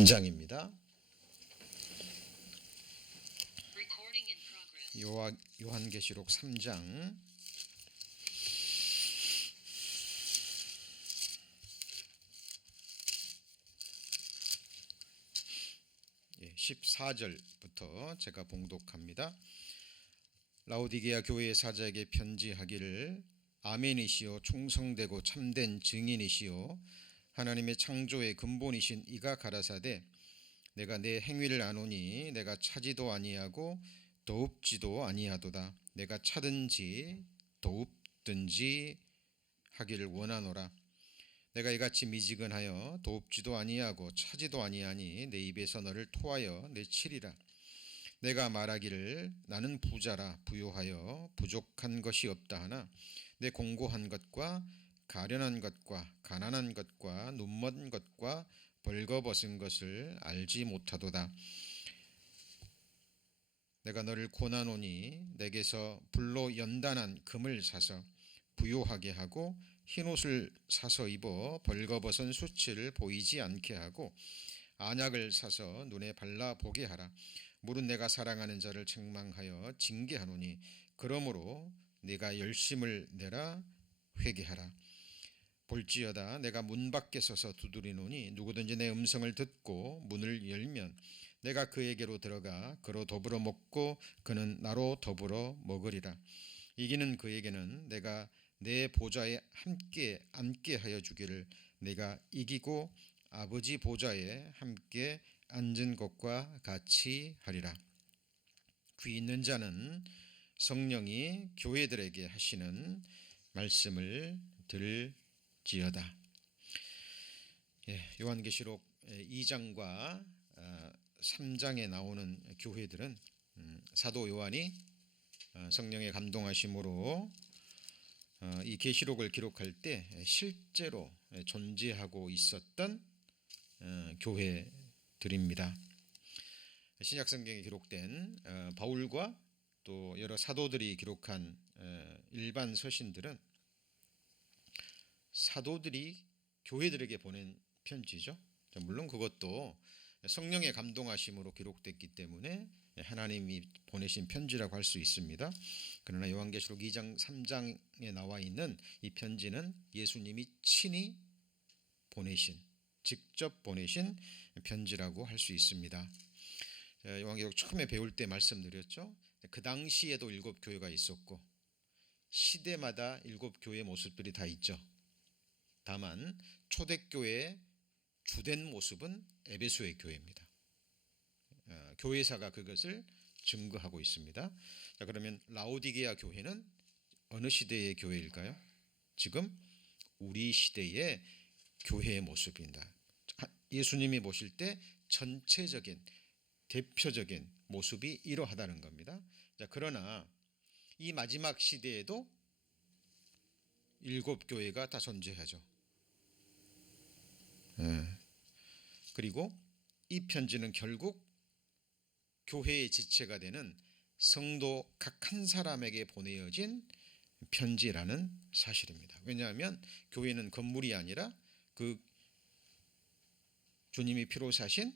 3장입니다. 요한계시록 3장 14절부터 제가 봉독합니다. 라오디게아 교회의 사자에게 편지하기를 아멘이시요 충성되고 참된 증인이시요 하나님의 창조의 근본이신 이가 가라사대 내가 내 행위를 아노니 내가 차지도 아니하고 더웁지도 아니하도다. 내가 차든지 더웁든지 하기를 원하노라. 내가 이같이 미지근하여 더웁지도 아니하고 차지도 아니하니 내 입에서 너를 토하여 내치리라. 내가 말하기를 나는 부자라 부요하여 부족한 것이 없다 하나 내 공고한 것과 가련한 것과 가난한 것과 눈먼 것과 벌거벗은 것을 알지 못하도다. 내가 너를 고나노니 내게서 불로 연단한 금을 사서 부요하게 하고 흰옷을 사서 입어 벌거벗은 수치를 보이지 않게 하고 안약을 사서 눈에 발라보게 하라. 물은 내가 사랑하는 자를 책망하여 징계하노니 그러므로 네가 열심을 내라 회개하라. 볼지어다 내가 문 밖에 서서 두드리노니 누구든지 내 음성을 듣고 문을 열면 내가 그에게로 들어가 그로 더불어 먹고 그는 나로 더불어 먹으리라. 이기는 그에게는 내가 내 보좌에 함께 앉게 하여 주기를 내가 이기고 아버지 보좌에 함께 앉은 것과 같이 하리라. 귀 있는 자는 성령이 교회들에게 하시는 말씀을 들을지어다. 요한계시록 2장과 3장에 나오는 교회들은 사도 요한이 성령의 감동하심으로 이 계시록을 기록할 때 실제로 존재하고 있었던 교회들입니다. 신약성경에 기록된 바울과 또 여러 사도들이 기록한 일반 서신들은 사도들이 교회들에게 보낸 편지죠. 물론 그것도 성령의 감동하심으로 기록됐기 때문에 하나님이 보내신 편지라고 할 수 있습니다. 그러나 요한계시록 2장 3장에 나와 있는 이 편지는 예수님이 친히 보내신 직접 보내신 편지라고 할 수 있습니다. 요한계시록 처음에 배울 때 말씀드렸죠. 그 당시에도 7교회가 있었고 시대마다 7교회의 모습들이 다 있죠. 다만 초대교회의 주된 모습은 에베소의 교회입니다. 교회사가 그것을 증거하고 있습니다. 자, 그러면 라오디게아 교회는 어느 시대의 교회일까요? 지금 우리 시대의 교회의 모습입니다. 예수님이 보실 때 전체적인 대표적인 모습이 이러하다는 겁니다. 자, 그러나 이 마지막 시대에도 7교회가 다 존재하죠. 그리고 이 편지는 결국 교회의 지체가 되는 성도 각 한 사람에게 보내어진 편지라는 사실입니다. 왜냐하면 교회는 건물이 아니라 그 주님이 피로 사신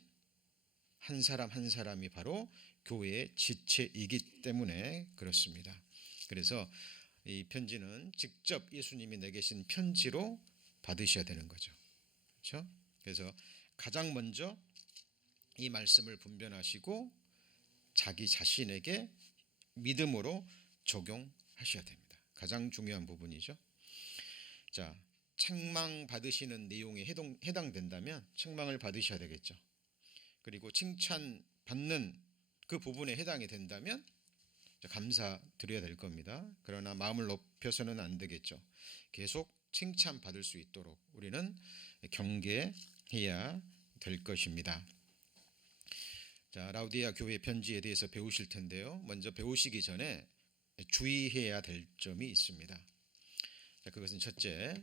한 사람 한 사람이 바로 교회의 지체이기 때문에 그렇습니다. 그래서 이 편지는 직접 예수님이 내게신 편지로 받으셔야 되는 거죠. 그렇죠? 그래서 가장 먼저 이 말씀을 분별하시고 자기 자신에게 믿음으로 적용하셔야 됩니다. 가장 중요한 부분이죠. 자, 책망 받으시는 내용에 해당된다면 책망을 받으셔야 되겠죠. 그리고 칭찬 받는 그 부분에 해당이 된다면 감사드려야 될 겁니다. 그러나 마음을 높여서는 안 되겠죠. 계속 칭찬 받을 수 있도록 우리는 경계해야 될 것입니다. 자, 라오디게아 교회 편지에 대해서 배우실 텐데요. 먼저 배우시기 전에 주의해야 될 점이 있습니다. 자, 그것은 첫째,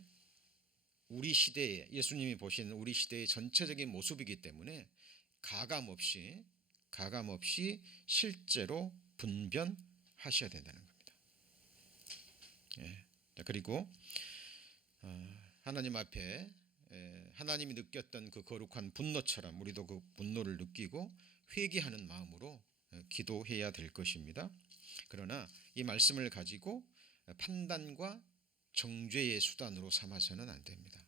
우리 시대에 예수님이 보시는 우리 시대의 전체적인 모습이기 때문에 가감 없이 실제로 분별하셔야 된다는 겁니다. 자, 그리고 하나님 앞에 하나님이 느꼈던 그 거룩한 분노처럼 우리도 그 분노를 느끼고 회개하는 마음으로 기도해야 될 것입니다. 그러나 이 말씀을 가지고 판단과 정죄의 수단으로 삼아서는 안 됩니다.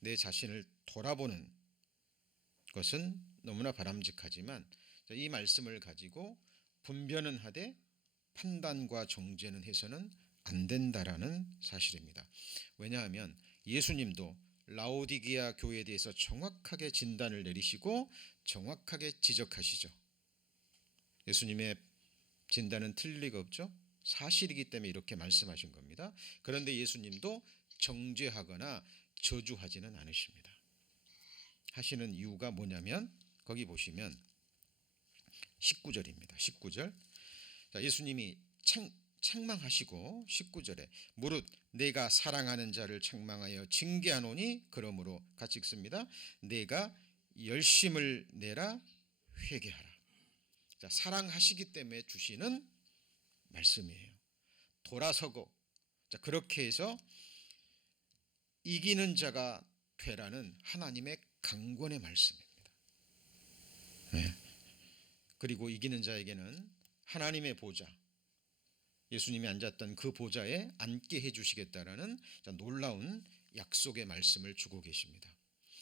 내 자신을 돌아보는 것은 너무나 바람직하지만 이 말씀을 가지고 분별은 하되 판단과 정죄는 해서는 안 된다라는 사실입니다. 왜냐하면 예수님도 라오디게아 교회에 대해서 정확하게 진단을 내리시고 정확하게 지적하시죠. 예수님의 진단은 틀릴 리가 없죠. 사실이기 때문에 이렇게 말씀하신 겁니다. 그런데 예수님도 정죄하거나 저주하지는 않으십니다. 하시는 이유가 뭐냐면 거기 보시면 19절입니다. 19절. 자, 예수님이 책망하시고 19절에 무릇 내가 사랑하는 자를 책망하여 징계하노니 그러므로 같이 읽습니다. 내가 열심을 내라 회개하라. 자, 사랑하시기 때문에 주시는 말씀이에요. 돌아서고 자, 그렇게 해서 이기는 자가 되라는 하나님의 강권의 말씀입니다. 네. 그리고 이기는 자에게는 하나님의 보좌, 예수님이 앉았던 그 보좌에 앉게 해주시겠다라는 놀라운 약속의 말씀을 주고 계십니다.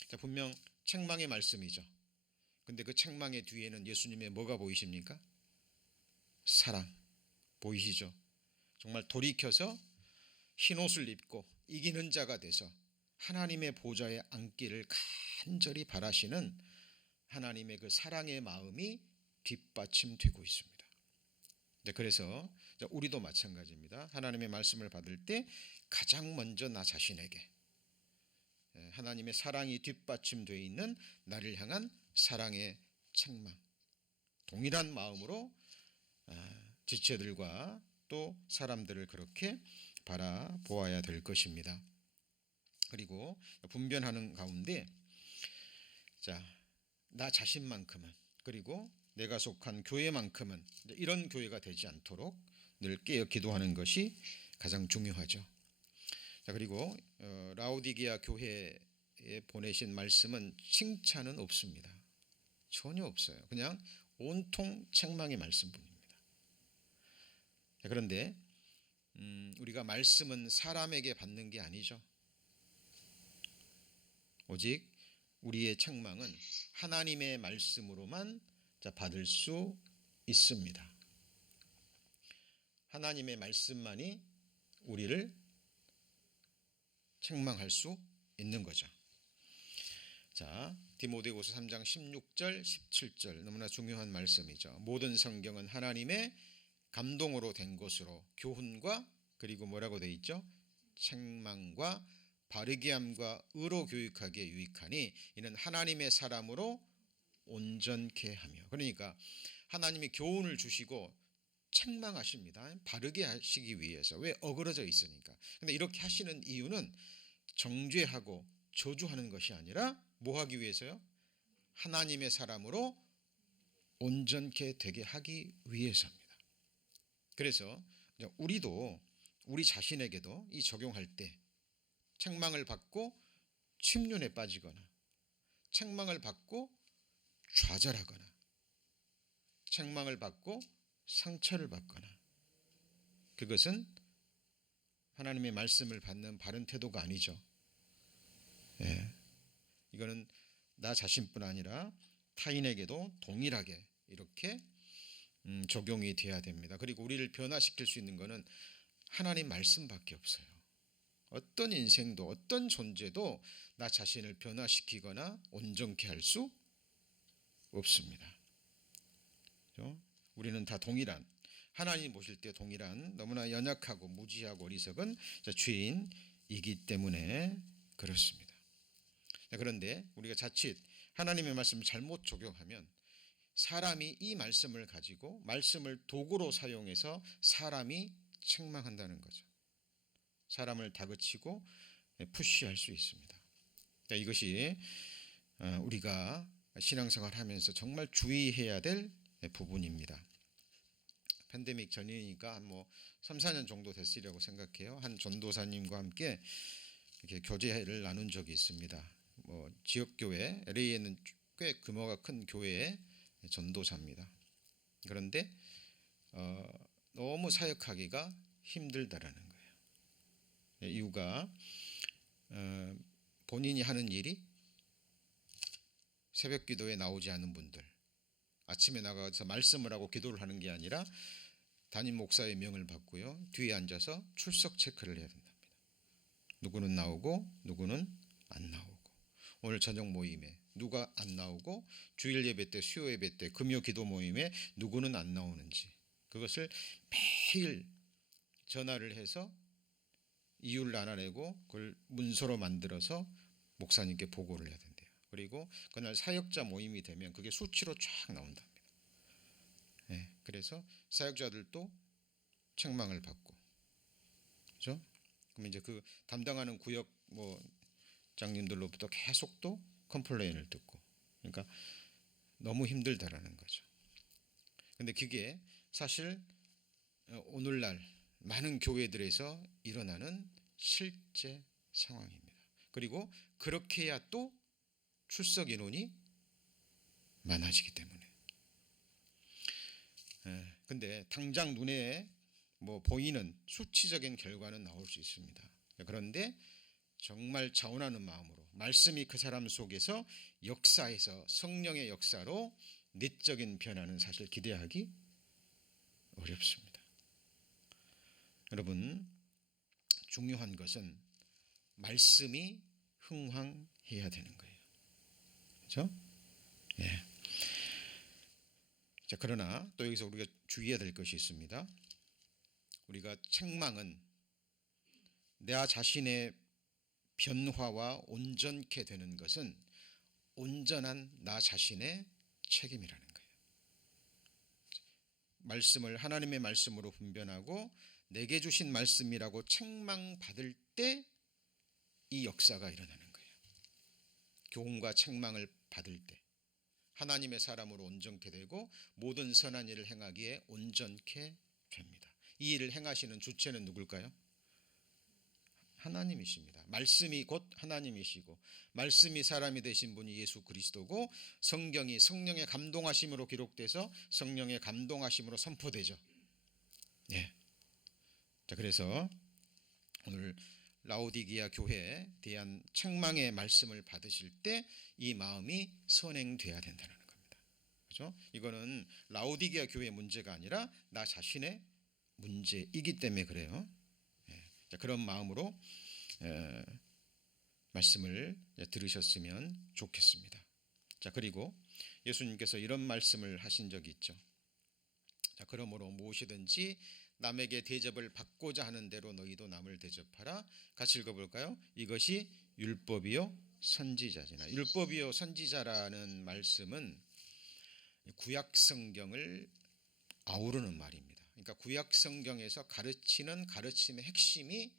자, 분명 책망의 말씀이죠. 근데 그 책망의 뒤에는 예수님의 뭐가 보이십니까? 사랑 보이시죠? 정말 돌이켜서 흰옷을 입고 이기는 자가 돼서 하나님의 보좌에 앉기를 간절히 바라시는 하나님의 그 사랑의 마음이 뒷받침되고 있습니다. 그래서 우리도 마찬가지입니다. 하나님의 말씀을 받을 때 가장 먼저 나 자신에게 하나님의 사랑이 뒷받침되어 있는 나를 향한 사랑의 책망, 동일한 마음으로 지체들과 또 사람들을 그렇게 바라보아야 될 것입니다. 그리고 분별하는 가운데 나 자신만큼은 그리고 내가 속한 교회만큼은 이런 교회가 되지 않도록 늘 깨어 기도하는 것이 가장 중요하죠. 자, 그리고 라오디게아 교회에 보내신 말씀은 칭찬은 없습니다. 전혀 없어요. 그냥 온통 책망의 말씀뿐입니다. 자, 그런데 우리가 말씀은 사람에게 받는 게 아니죠. 오직 우리의 책망은 하나님의 말씀으로만 받을 수 있습니다. 하나님의 말씀만이 우리를 책망할 수 있는 거죠. 자, 디모데후서 3장 16절 17절 너무나 중요한 말씀이죠. 모든 성경은 하나님의 감동으로 된 것으로 교훈과 그리고 뭐라고 돼 있죠? 책망과 바르게 함과 의로 교육하기에 유익하니 이는 하나님의 사람으로 온전케 하며. 그러니까 하나님이 교훈을 주시고 책망하십니다. 바르게 하시기 위해서. 왜? 어그러져 있으니까. 근데 이렇게 하시는 이유는 정죄하고 저주하는 것이 아니라 뭐 하기 위해서요? 하나님의 사람으로 온전케 되게 하기 위해서입니다. 그래서 우리도 우리 자신에게도 이 적용할 때 책망을 받고 침륜에 빠지거나 책망을 받고 좌절하거나 책망을 받고 상처를 받거나 그것은 하나님의 말씀을 받는 바른 태도가 아니죠. 이거는 나 자신뿐 아니라 타인에게도 동일하게 이렇게 적용이 돼야 됩니다. 그리고 우리를 변화시킬 수 있는 것은 하나님 말씀밖에 없어요. 어떤 인생도 어떤 존재도 나 자신을 변화시키거나 온전케 할 수 없습니다. 그렇죠? 우리는 다 동일한 하나님 보실 때 동일한 너무나 연약하고 무지하고 어리석은 죄인이기 때문에 그렇습니다. 그런데 우리가 자칫 하나님의 말씀을 잘못 적용하면 사람이 이 말씀을 가지고 말씀을 도구로 사용해서 사람이 책망한다는 거죠. 사람을 다그치고 푸시할 수 있습니다. 이것이 우리가 신앙생활 하면서 정말 주의해야 될 부분입니다. 팬데믹 전이니까 한 3, 4년 정도 됐으리라고 생각해요. 한 전도사님과 함께 이렇게 교제를 나눈 적이 있습니다. 지역 교회 LA에는 꽤 규모가 큰 교회의 전도사입니다. 그런데 너무 사역하기가 힘들다라는 거예요. 이유가 본인이 하는 일이 새벽 기도에 나오지 않은 분들, 아침에 나가서 말씀을 하고 기도를 하는 게 아니라 담임 목사의 명을 받고요, 뒤에 앉아서 출석 체크를 해야 된답니다. 누구는 나오고 누구는 안 나오고, 오늘 저녁 모임에 누가 안 나오고, 주일 예배 때, 수요 예배 때, 금요 기도 모임에 누구는 안 나오는지, 그것을 매일 전화를 해서 이유를 알아내고 그걸 문서로 만들어서 목사님께 보고를 해야 된대요. 그리고 그날 사역자 모임이 되면 그게 수치로 쫙 나온답니다. 그래서 사역자들도 책망을 받고, 그렇죠? 그럼 이제 그 담당하는 구역 장님들로부터 계속 또 컴플레인을 듣고, 그러니까 너무 힘들다라는 거죠. 근데 그게 사실 오늘날 많은 교회들에서 일어나는 실제 상황입니다. 그리고 그렇게 해야 또 출석 인원이 많아지기 때문에. 근데 당장 눈에 보이는 수치적인 결과는 나올 수 있습니다. 그런데 정말 자원하는 마음으로 말씀이 그 사람 속에서 역사해서 성령의 역사로 내적인 변화는 사실 기대하기 어렵습니다. 여러분, 중요한 것은 말씀이 흥황해야 되는 거예요. 그렇죠? 예. 자, 그러나 또 여기서 우리가 주의해야 될 것이 있습니다. 우리가 책망은 내 자신의 변화와 온전케 되는 것은 온전한 나 자신의 책임이라는 거예요. 말씀을 하나님의 말씀으로 분별하고 내게 주신 말씀이라고 책망받을 때 이 역사가 일어나는 거예요. 교훈과 책망을 받을 때 하나님의 사람으로 온전케 되고 모든 선한 일을 행하기에 온전케 됩니다. 이 일을 행하시는 주체는 누굴까요? 하나님이십니다. 말씀이 곧 하나님이시고 말씀이 사람이 되신 분이 예수 그리스도고 성경이 성령의 감동하심으로 기록돼서 성령의 감동하심으로 선포되죠. 예. 자, 그래서 오늘 라오디게아 교회에 대한 책망의 말씀을 받으실 때 이 마음이 선행돼야 된다는 겁니다. 그렇죠? 이거는 라오디게아 교회의 문제가 아니라 나 자신의 문제이기 때문에 그래요. 자, 그런 마음으로 말씀을 들으셨으면 좋겠습니다. 자, 그리고 예수님께서 이런 말씀을 하신 적이 있죠. 자, 그러므로 무엇이든지 남에게 대접을 받고자 하는 대로 너희도 남을 대접하라. 같이 읽어볼까요? 이것이 율법이요 선지자지나. 율법이요 선지자라는 말씀은 구약 성경을 아우르는 말입니다. 그러니까 구약 성경에서 가르치는 가르침의 핵심이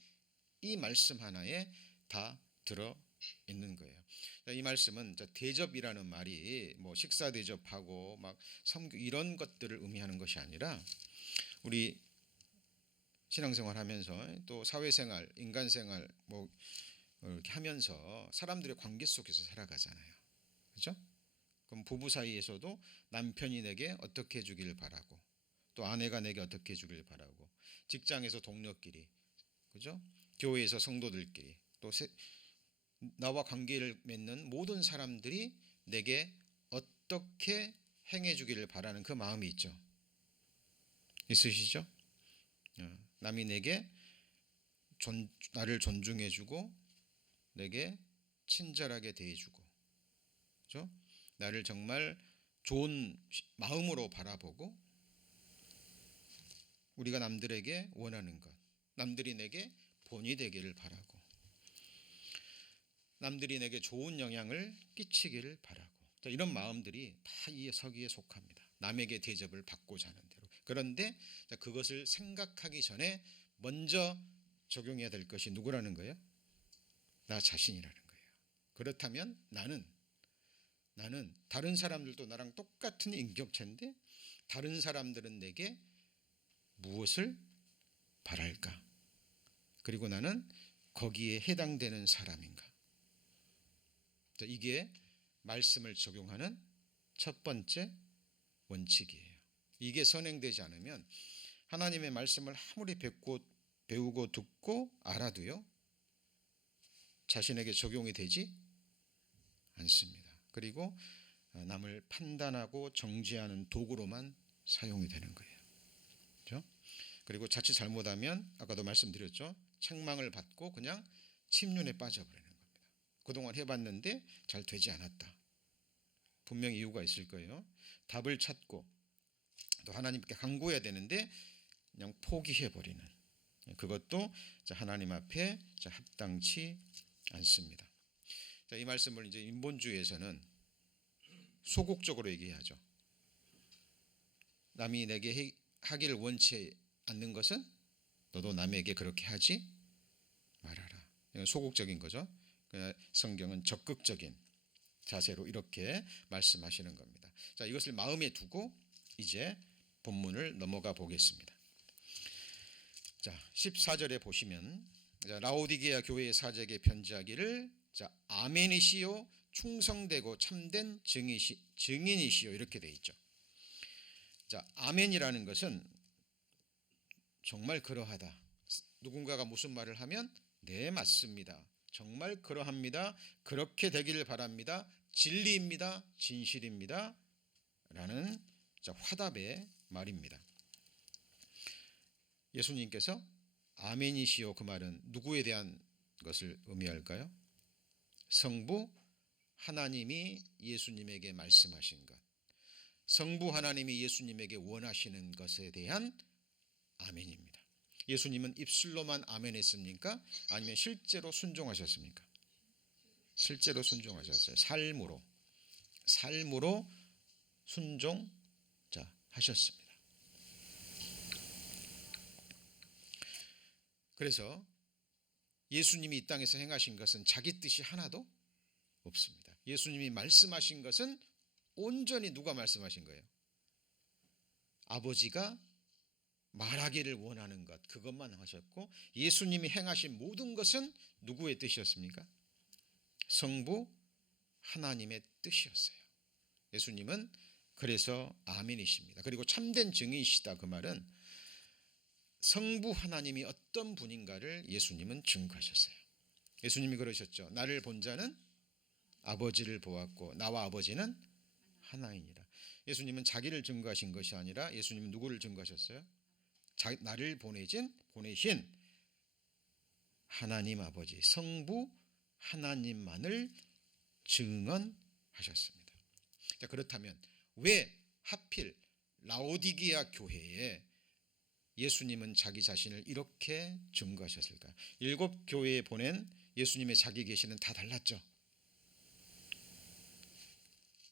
이 말씀 하나에 다 들어 있는 거예요. 이 말씀은 대접이라는 말이 식사 대접하고 막 섬기 이런 것들을 의미하는 것이 아니라 우리 신앙생활 하면서 또 사회생활, 인간생활 이렇게 하면서 사람들의 관계 속에서 살아가잖아요. 그렇죠? 그럼 부부 사이에서도 남편이 내게 어떻게 해주기를 바라고 또 아내가 내게 어떻게 해주기를 바라고 직장에서 동료끼리, 그죠? 교회에서 성도들끼리 또 나와 관계를 맺는 모든 사람들이 내게 어떻게 행해주기를 바라는 그 마음이 있죠. 있으시죠? 남이 내게 나를 존중해주고 내게 친절하게 대해주고, 그렇죠? 나를 정말 좋은 마음으로 바라보고 우리가 남들에게 원하는 것, 남들이 내게 본이 되기를 바라고 남들이 내게 좋은 영향을 끼치기를 바라고, 이런 마음들이 다 이 서기에 속합니다. 남에게 대접을 받고자 하는 대로. 그런데 그것을 생각하기 전에 먼저 적용해야 될 것이 누구라는 거예요? 나 자신이라는 거예요. 그렇다면 나는 다른 사람들도 나랑 똑같은 인격체인데 다른 사람들은 내게 무엇을 바랄까? 그리고 나는 거기에 해당되는 사람인가? 이게 말씀을 적용하는 첫 번째 원칙이에요. 이게 선행되지 않으면 하나님의 말씀을 아무리 배우고 듣고 알아도요, 자신에게 적용이 되지 않습니다. 그리고 남을 판단하고 정죄하는 도구로만 사용이 되는 거예요. 그렇죠? 그리고 자칫 잘못하면 아까도 말씀드렸죠. 책망을 받고 그냥 침륜에 빠져버리는 겁니다. 그동안 해봤는데 잘 되지 않았다. 분명히 이유가 있을 거예요. 답을 찾고 또 하나님께 간구해야 되는데 그냥 포기해버리는, 그것도 하나님 앞에 합당치 않습니다. 이 말씀을 이제 인본주의에서는 소극적으로 얘기하죠. 남이 내게 하기를 원치 않는 것은 너도 남에게 그렇게 하지 말아라. 이건 소극적인 거죠. 성경은 적극적인 자세로 이렇게 말씀하시는 겁니다. 자, 이것을 마음에 두고 이제 본문을 넘어가 보겠습니다. 자, 14절에 보시면 라오디게아 교회의 사제에게 편지하기를 아멘이시요 충성되고 참된 증인이시요 이렇게 돼 있죠. 자, 아멘이라는 것은 정말 그러하다. 누군가가 무슨 말을 하면 네, 맞습니다. 정말 그러합니다. 그렇게 되기를 바랍니다. 진리입니다. 진실입니다. 라는 화답의 말입니다. 예수님께서 아멘이시오, 그 말은 누구에 대한 것을 의미할까요? 성부 하나님이 예수님에게 말씀하신 것, 성부 하나님이 예수님에게 원하시는 것에 대한 아멘입니다. 예수님은 입술로만 아멘했습니까? 아니면 실제로 순종하셨습니까? 실제로 순종하셨어요. 삶으로 순종하셨습니다. 그래서 예수님이 이 땅에서 행하신 것은 자기 뜻이 하나도 없습니다. 예수님이 말씀하신 것은 온전히 누가 말씀하신 거예요? 아버지가 말하기를 원하는 것, 그것만 하셨고, 예수님이 행하신 모든 것은 누구의 뜻이었습니까? 성부 하나님의 뜻이었어요. 예수님은 그래서 아멘이십니다. 그리고 참된 증인이시다, 그 말은 성부 하나님이 어떤 분인가를 예수님은 증거하셨어요. 예수님이 그러셨죠. 나를 본 자는 아버지를 보았고 나와 아버지는 하나이니라. 예수님은 자기를 증거하신 것이 아니라 예수님은 누구를 증거하셨어요? 나를 보내신 하나님 아버지, 성부 하나님만을 증언하셨습니다. 자, 그렇다면 왜 하필 라오디게아 교회에 예수님은 자기 자신을 이렇게 증거하셨을까? 7 교회에 보낸 예수님의 자기 계시는 다 달랐죠.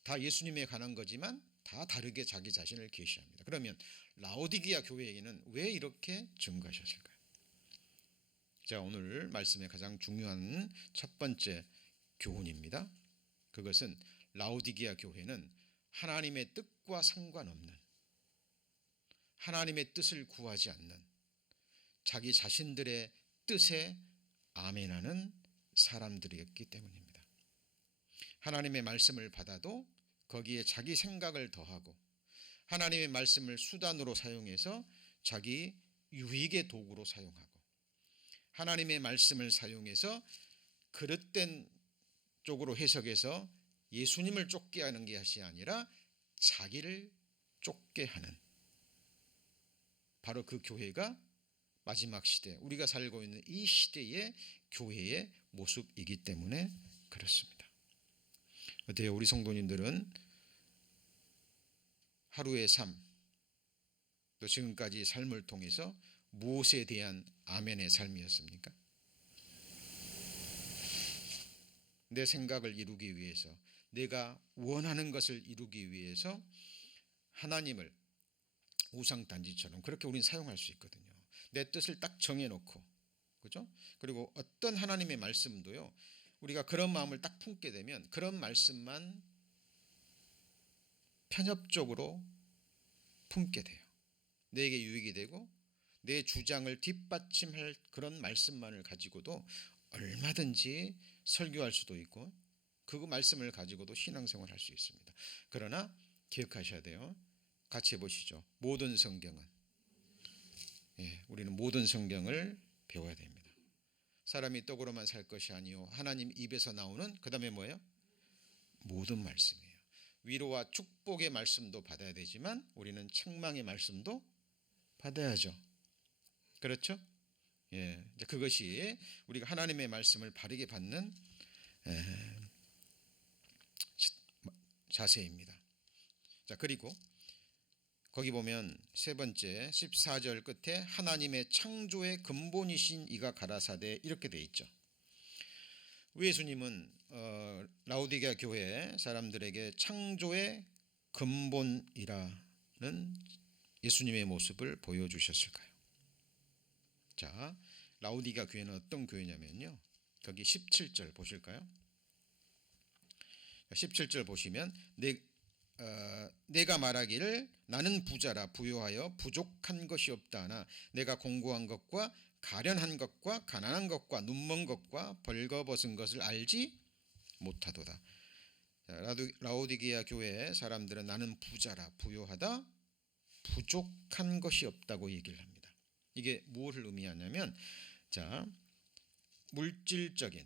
다 예수님에 관한 거지만 다 다르게 자기 자신을 계시합니다. 그러면 라오디게아 교회에게는 왜 이렇게 증거하셨을까요? 자, 오늘 말씀의 가장 중요한 첫 번째 교훈입니다. 그것은 라오디게아 교회는 하나님의 뜻과 상관없는, 하나님의 뜻을 구하지 않는, 자기 자신들의 뜻에 아멘하는 사람들이었기 때문입니다. 하나님의 말씀을 받아도 거기에 자기 생각을 더하고 하나님의 말씀을 수단으로 사용해서 자기 유익의 도구로 사용하고 하나님의 말씀을 사용해서 그릇된 쪽으로 해석해서 예수님을 쫓게 하는 것이 아니라 자기를 쫓게 하는, 바로 그 교회가 마지막 시대, 우리가 살고 있는 이 시대의 교회의 모습이기 때문에 그렇습니다. 어때요? 우리 성도님들은 하루의 삶, 또 지금까지 삶을 통해서 무엇에 대한 아멘의 삶이었습니까? 내 생각을 이루기 위해서, 내가 원하는 것을 이루기 위해서 하나님을 우상단지처럼 그렇게 우리는 사용할 수 있거든요. 내 뜻을 딱 정해놓고, 그죠? 그리고 어떤 하나님의 말씀도요, 우리가 그런 마음을 딱 품게 되면 그런 말씀만 편협적으로 품게 돼요. 내게 유익이 되고 내 주장을 뒷받침할 그런 말씀만을 가지고도 얼마든지 설교할 수도 있고 그 말씀을 가지고도 신앙생활을 할 수 있습니다. 그러나 기억하셔야 돼요. 같이 해보시죠. 모든 성경은, 우리는 모든 성경을 배워야 됩니다. 사람이 떡으로만 살 것이 아니요 하나님 입에서 나오는, 그 다음에 뭐예요? 모든 말씀이에요. 위로와 축복의 말씀도 받아야 되지만 우리는 책망의 말씀도 받아야죠. 그렇죠? 이제 그것이 우리가 하나님의 말씀을 바르게 받는 자세입니다. 자, 그리고 거기 보면 세 번째 14절 끝에 하나님의 창조의 근본이신 이가 가라사대 이렇게 돼 있죠. 예수님은 라오디게아 교회 사람들에게 창조의 근본이라는 예수님의 모습을 보여주셨을까요? 자, 라오디게아 교회는 어떤 교회냐면요. 거기 17절 보실까요? 17절 보시면 내가 말하기를 나는 부자라 부요하여 부족한 것이 없다 하나 내가 공고한 것과 가련한 것과 가난한 것과 눈먼 것과 벌거벗은 것을 알지 못하도다. 라오디게아 교회 사람들은 나는 부자라 부요하다 부족한 것이 없다고 얘기를 합니다. 이게 무엇을 의미하냐면 자, 물질적인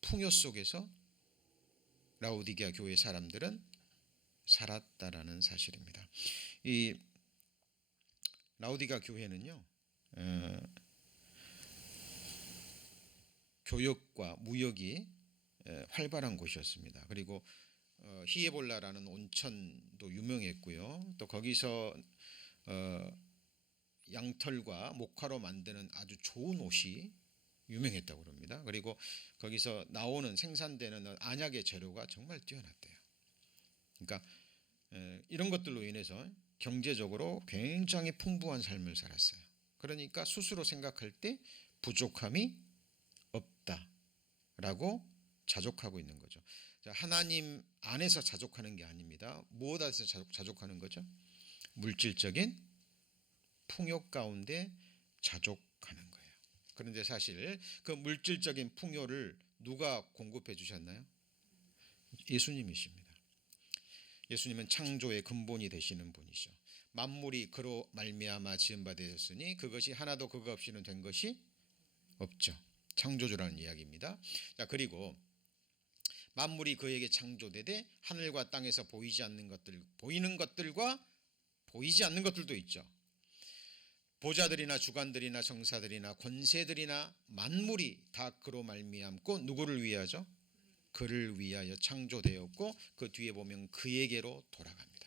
풍요 속에서 라오디게아 교회 사람들은 살았다라는 사실입니다. 이 라오디게아 교회는요, 교역과 무역이 활발한 곳이었습니다. 그리고 히에볼라라는 온천도 유명했고요. 또 거기서 양털과 목화로 만드는 아주 좋은 옷이 유명했다고 합니다. 그리고 거기서 나오는 생산되는 안약의 재료가 정말 뛰어났대요. 그러니까 이런 것들로 인해서 경제적으로 굉장히 풍부한 삶을 살았어요. 그러니까 스스로 생각할 때 부족함이 없다라고 자족하고 있는 거죠. 자, 하나님 안에서 자족하는 게 아닙니다. 무엇에서 자족하는 거죠? 물질적인 풍요 가운데 자족하는 거예요. 그런데 사실 그 물질적인 풍요를 누가 공급해 주셨나요? 예수님이십니다. 예수님은 창조의 근본이 되시는 분이죠. 만물이 그로 말미암아 지은 바 되었으니 그것이 하나도 그거 없이는 된 것이 없죠. 창조주라는 이야기입니다. 자, 그리고 만물이 그에게 창조되되 하늘과 땅에서 보이지 않는 것들, 보이는 것들과 보이지 않는 것들도 있죠. 보좌들이나 주관들이나 정사들이나 권세들이나 만물이 다 그로 말미암고 누구를 위하죠? 그를 위하여 창조되었고 그 뒤에 보면 그에게로 돌아갑니다.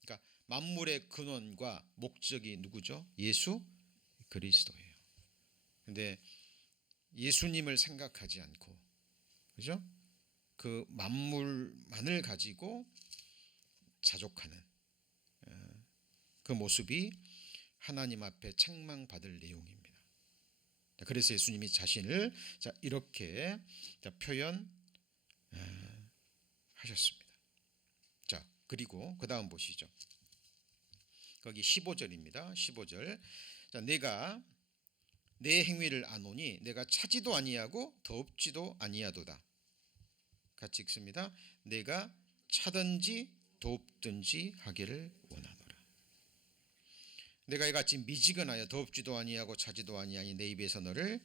그러니까 만물의 근원과 목적이 누구죠? 예수 그리스도예요. 그런데 예수님을 생각하지 않고, 그죠? 그 만물만을 가지고 자족하는 그 모습이 하나님 앞에 책망받을 내용입니다. 그래서 예수님이 자신을 이렇게 표현하셨습니다. 자, 그리고 그 다음 보시죠. 거기 15절입니다. 15절. 자, 내가 내 행위를 아노니 내가 차지도 아니하고 더웁지도 아니하도다. 같이 읽습니다. 내가 차든지 덥든지 하기를 원하노라. 내가 이같이 미지근하여 더웁지도 아니하고 차지도 아니하니 내 입에서 너를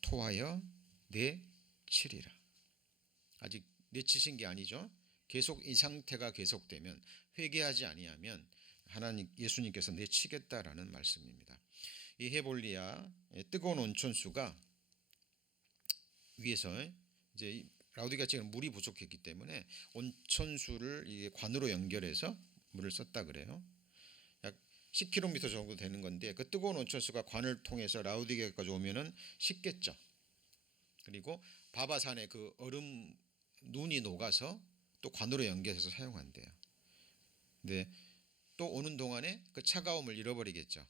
토하여 내치리라. 아직 내치신 게 아니죠. 계속 이 상태가 계속되면, 회개하지 아니하면 하나님 예수님께서 내치겠다라는 말씀입니다. 이 헤볼리아 뜨거운 온천수가 위에서 이제 라오디게아 지역은 물이 부족했기 때문에 온천수를 이게 관으로 연결해서 물을 썼다 그래요. 약 10km 정도 되는 건데 그 뜨거운 온천수가 관을 통해서 라오디게아까지 오면은 식겠죠. 그리고 바바산에 그 얼음 눈이 녹아서 또 관으로 연결해서 사용한대요. 근데 또 오는 동안에 그 차가움을 잃어버리겠죠.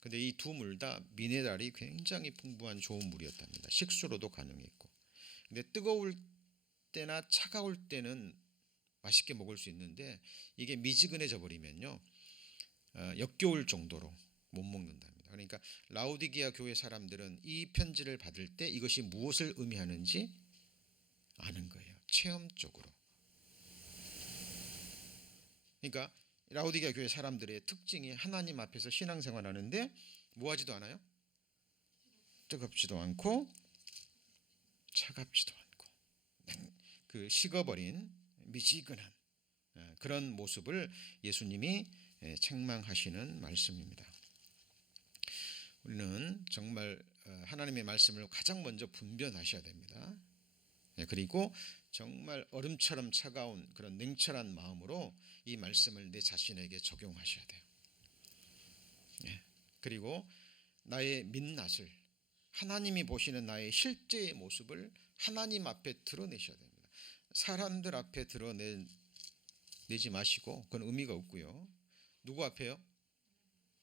근데 이 두 물 다 미네랄이 굉장히 풍부한 좋은 물이었답니다. 식수로도 가능했고. 근데 뜨거울 때나 차가울 때는 맛있게 먹을 수 있는데 이게 미지근해져 버리면요 역겨울 정도로 못 먹는답니다. 그러니까 라오디게아 교회 사람들은 이 편지를 받을 때 이것이 무엇을 의미하는지 아는 거예요. 체험적으로. 그러니까 라오디게아 교회 사람들의 특징이 하나님 앞에서 신앙생활하는데 뭐하지도 않아요? 뜨겁지도 않고 차갑지도 않고 그 식어버린 미지근한 그런 모습을 예수님이 책망하시는 말씀입니다. 우리는 정말 하나님의 말씀을 가장 먼저 분별하셔야 됩니다. 그리고 정말 얼음처럼 차가운 그런 냉철한 마음으로 이 말씀을 내 자신에게 적용하셔야 돼요. 그리고 나의 민낯을 하나님이 보시는 나의 실제의 모습을 하나님 앞에 드러내셔야 됩니다. 사람들 앞에 드러내지 마시고 그건 의미가 없고요. 누구 앞에요?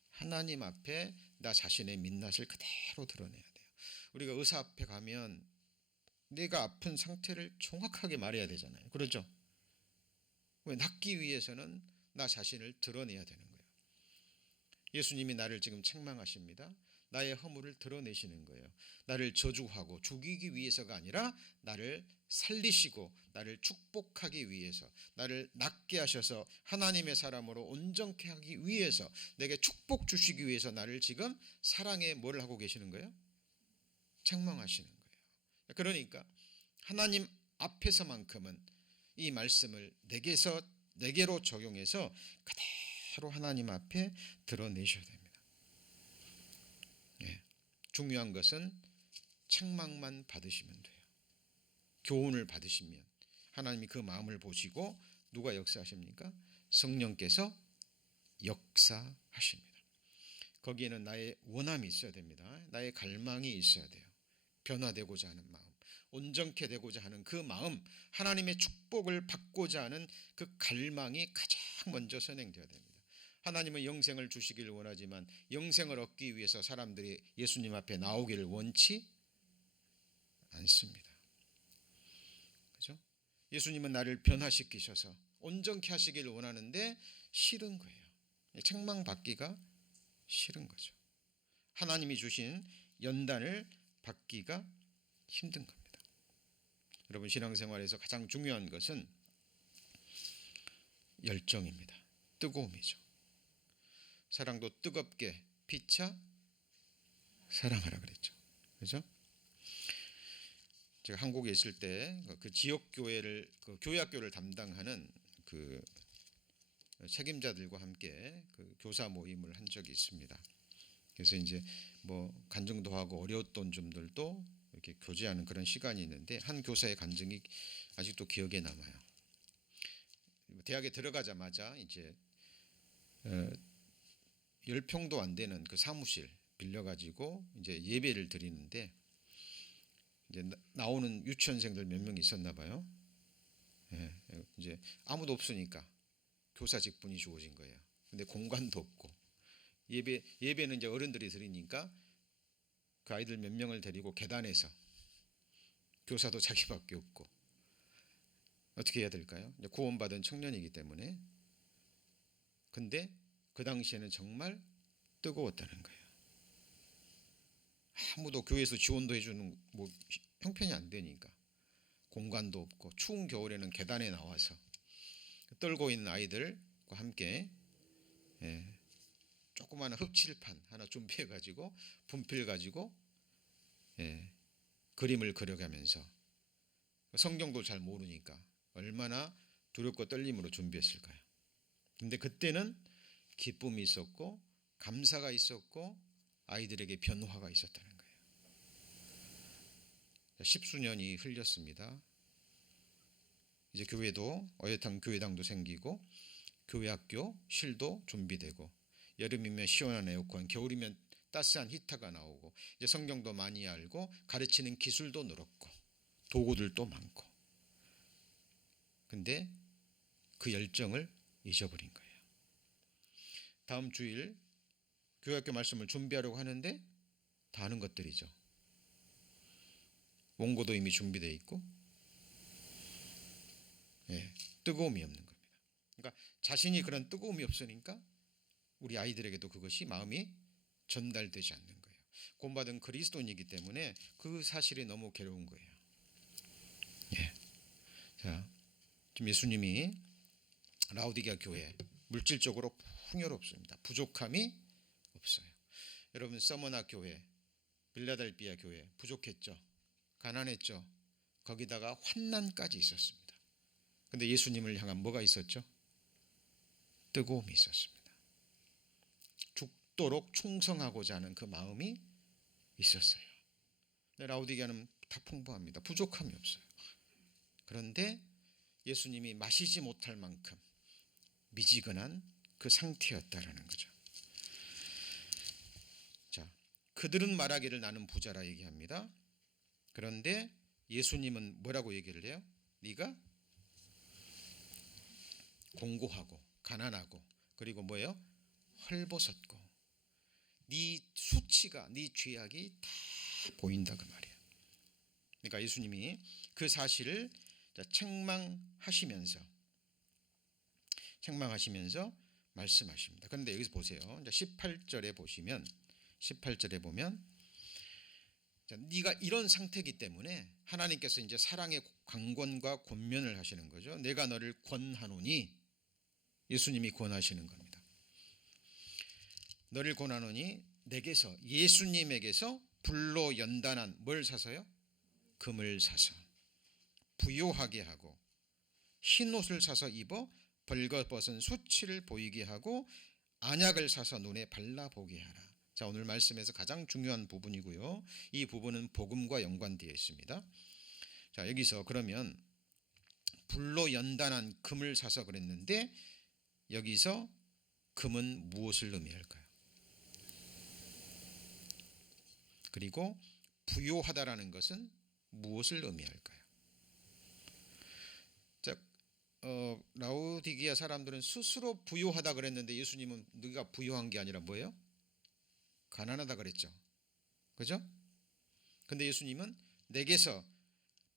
하나님 앞에 나 자신의 민낯을 그대로 드러내야 돼요. 우리가 의사 앞에 가면 내가 아픈 상태를 정확하게 말해야 되잖아요. 그렇죠? 왜? 낫기 위해서는 나 자신을 드러내야 되는 거예요. 예수님이 나를 지금 책망하십니다. 나의 허물을 드러내시는 거예요. 나를 저주하고 죽이기 위해서가 아니라 나를 살리시고 나를 축복하기 위해서, 나를 낫게 하셔서 하나님의 사람으로 온전케 하기 위해서, 내게 축복 주시기 위해서 나를 지금 사랑에 뭐를 하고 계시는 거예요? 책망하시는 거예요. 그러니까 하나님 앞에서만큼은 이 말씀을 내게로 적용해서 그대로 하나님 앞에 드러내셔야 됩니다. 중요한 것은 책망만 받으시면 돼요. 교훈을 받으시면 하나님이 그 마음을 보시고 누가 역사하십니까? 성령께서 역사하십니다. 거기에는 나의 원함이 있어야 됩니다. 나의 갈망이 있어야 돼요. 변화되고자 하는 마음, 온전케 되고자 하는 그 마음, 하나님의 축복을 받고자 하는 그 갈망이 가장 먼저 선행되어야 됩니다. 하나님은 영생을 주시기를 원하지만 영생을 얻기 위해서 사람들이 예수님 앞에 나오기를 원치 않습니다. 그렇죠? 예수님은 나를 변화시키셔서 온전케 하시기를 원하는데 싫은 거예요. 책망받기가 싫은 거죠. 하나님이 주신 연단을 받기가 힘든 겁니다. 여러분, 신앙생활에서 가장 중요한 것은 열정입니다. 뜨거움이죠. 사랑도 뜨겁게 피차 사랑하라 그랬죠. 그렇죠? 제가 한국에 있을 때 그 지역 교회를, 그 교회학교를 담당하는 그 책임자들과 함께 그 교사 모임을 한 적이 있습니다. 그래서 이제 뭐 간증도 하고 어려웠던 점들도 이렇게 교제하는 그런 시간이 있는데, 한 교사의 간증이 아직도 기억에 남아요. 대학에 들어가자마자 이제 10평도 안 되는 그 사무실 빌려가지고 이제 예배를 드리는데, 이제 나오는 유치원생들 몇 명 있었나 봐요. 이제 아무도 없으니까 교사 직분이 주어진 거예요. 근데 공간도 없고, 예배는 이제 어른들이 드리니까 그 아이들 몇 명을 데리고 계단에서, 교사도 자기밖에 없고, 어떻게 해야 될까요? 이제 구원받은 청년이기 때문에. 근데 그 당시에는 정말 뜨거웠다는 거예요. 아무도 교회에서 지원도 해주는 뭐 형편이 안 되니까, 공간도 없고 추운 겨울에는 계단에 나와서 떨고 있는 아이들과 함께 조그마한 흡칠판 하나 준비해 가지고 분필 가지고 그림을 그려가면서, 성경도 잘 모르니까 얼마나 두렵고 떨림으로 준비했을까요? 근데 그때는 기쁨이 있었고 감사가 있었고 아이들에게 변화가 있었다는 거예요. 10수년이 흘렸습니다. 이제 교회도, 어엿한 교회당도 생기고 교회학교 실도 준비되고, 여름이면 시원한 에어컨, 겨울이면 따스한 히터가 나오고, 이제 성경도 많이 알고 가르치는 기술도 늘었고 도구들도 많고. 근데 그 열정을 잊어버린 거예요. 다음 주일 교회학교 말씀을 준비하려고 하는데 다 아는 것들이죠. 원고도 이미 준비되어 있고, 뜨거움이 없는 겁니다. 그러니까 자신이 그런 뜨거움이 없으니까 우리 아이들에게도 그것이 마음이 전달되지 않는 거예요. 구원받은 그리스도인이기 때문에 그 사실이 너무 괴로운 거예요. 예. 자, 지금 예수님이 라오디게아 교회 물질적으로 풍요롭습니다. 부족함이 없어요. 여러분 서머나 교회, 빌라델비아 교회 부족했죠. 가난했죠. 거기다가 환난까지 있었습니다. 그런데 예수님을 향한 뭐가 있었죠? 뜨거움이 있었습니다. 죽도록 충성하고자 하는 그 마음이 있었어요. 라오디게아는 다 풍부합니다. 부족함이 없어요. 그런데 예수님이 마시지 못할 만큼 미지근한 그 상태였다라는 거죠. 자, 그들은 말하기를 나는 부자라 얘기합니다. 그런데 예수님은 뭐라고 얘기를 해요? 네가 공고하고 가난하고 그리고 뭐예요? 헐벗었고 네 수치가 네 죄악이 다 보인다 그 말이에요. 그러니까 예수님이 그 사실을 책망하시면서 말씀하십니다. 그런데 여기서 보세요. 18절에 보면 네가 이런 상태이기 때문에 하나님께서 이제 사랑의 강권과 권면을 하시는 거죠. 내가 너를 권하노니 예수님이 권하시는 겁니다. 너를 권하노니 내게서 예수님에게서 불로 연단한 뭘 사서요? 금을 사서 부요하게 하고 흰 옷을 사서 입어 벌거벗은 수치를 보이게 하고 안약을 사서 눈에 발라보게 하라. 자, 오늘 말씀에서 가장 중요한 부분이고요. 이 부분은 복음과 연관되어 있습니다. 자, 여기서 그러면 불로 연단한 금을 사서 그랬는데 여기서 금은 무엇을 의미할까요? 그리고 부요하다라는 것은 무엇을 의미할까요? 자, 라오디게아 사람들은 스스로 부요하다 그랬는데 예수님은 네가 부요한 게 아니라 뭐예요? 가난하다 그랬죠. 그죠? 근데 예수님은 내게서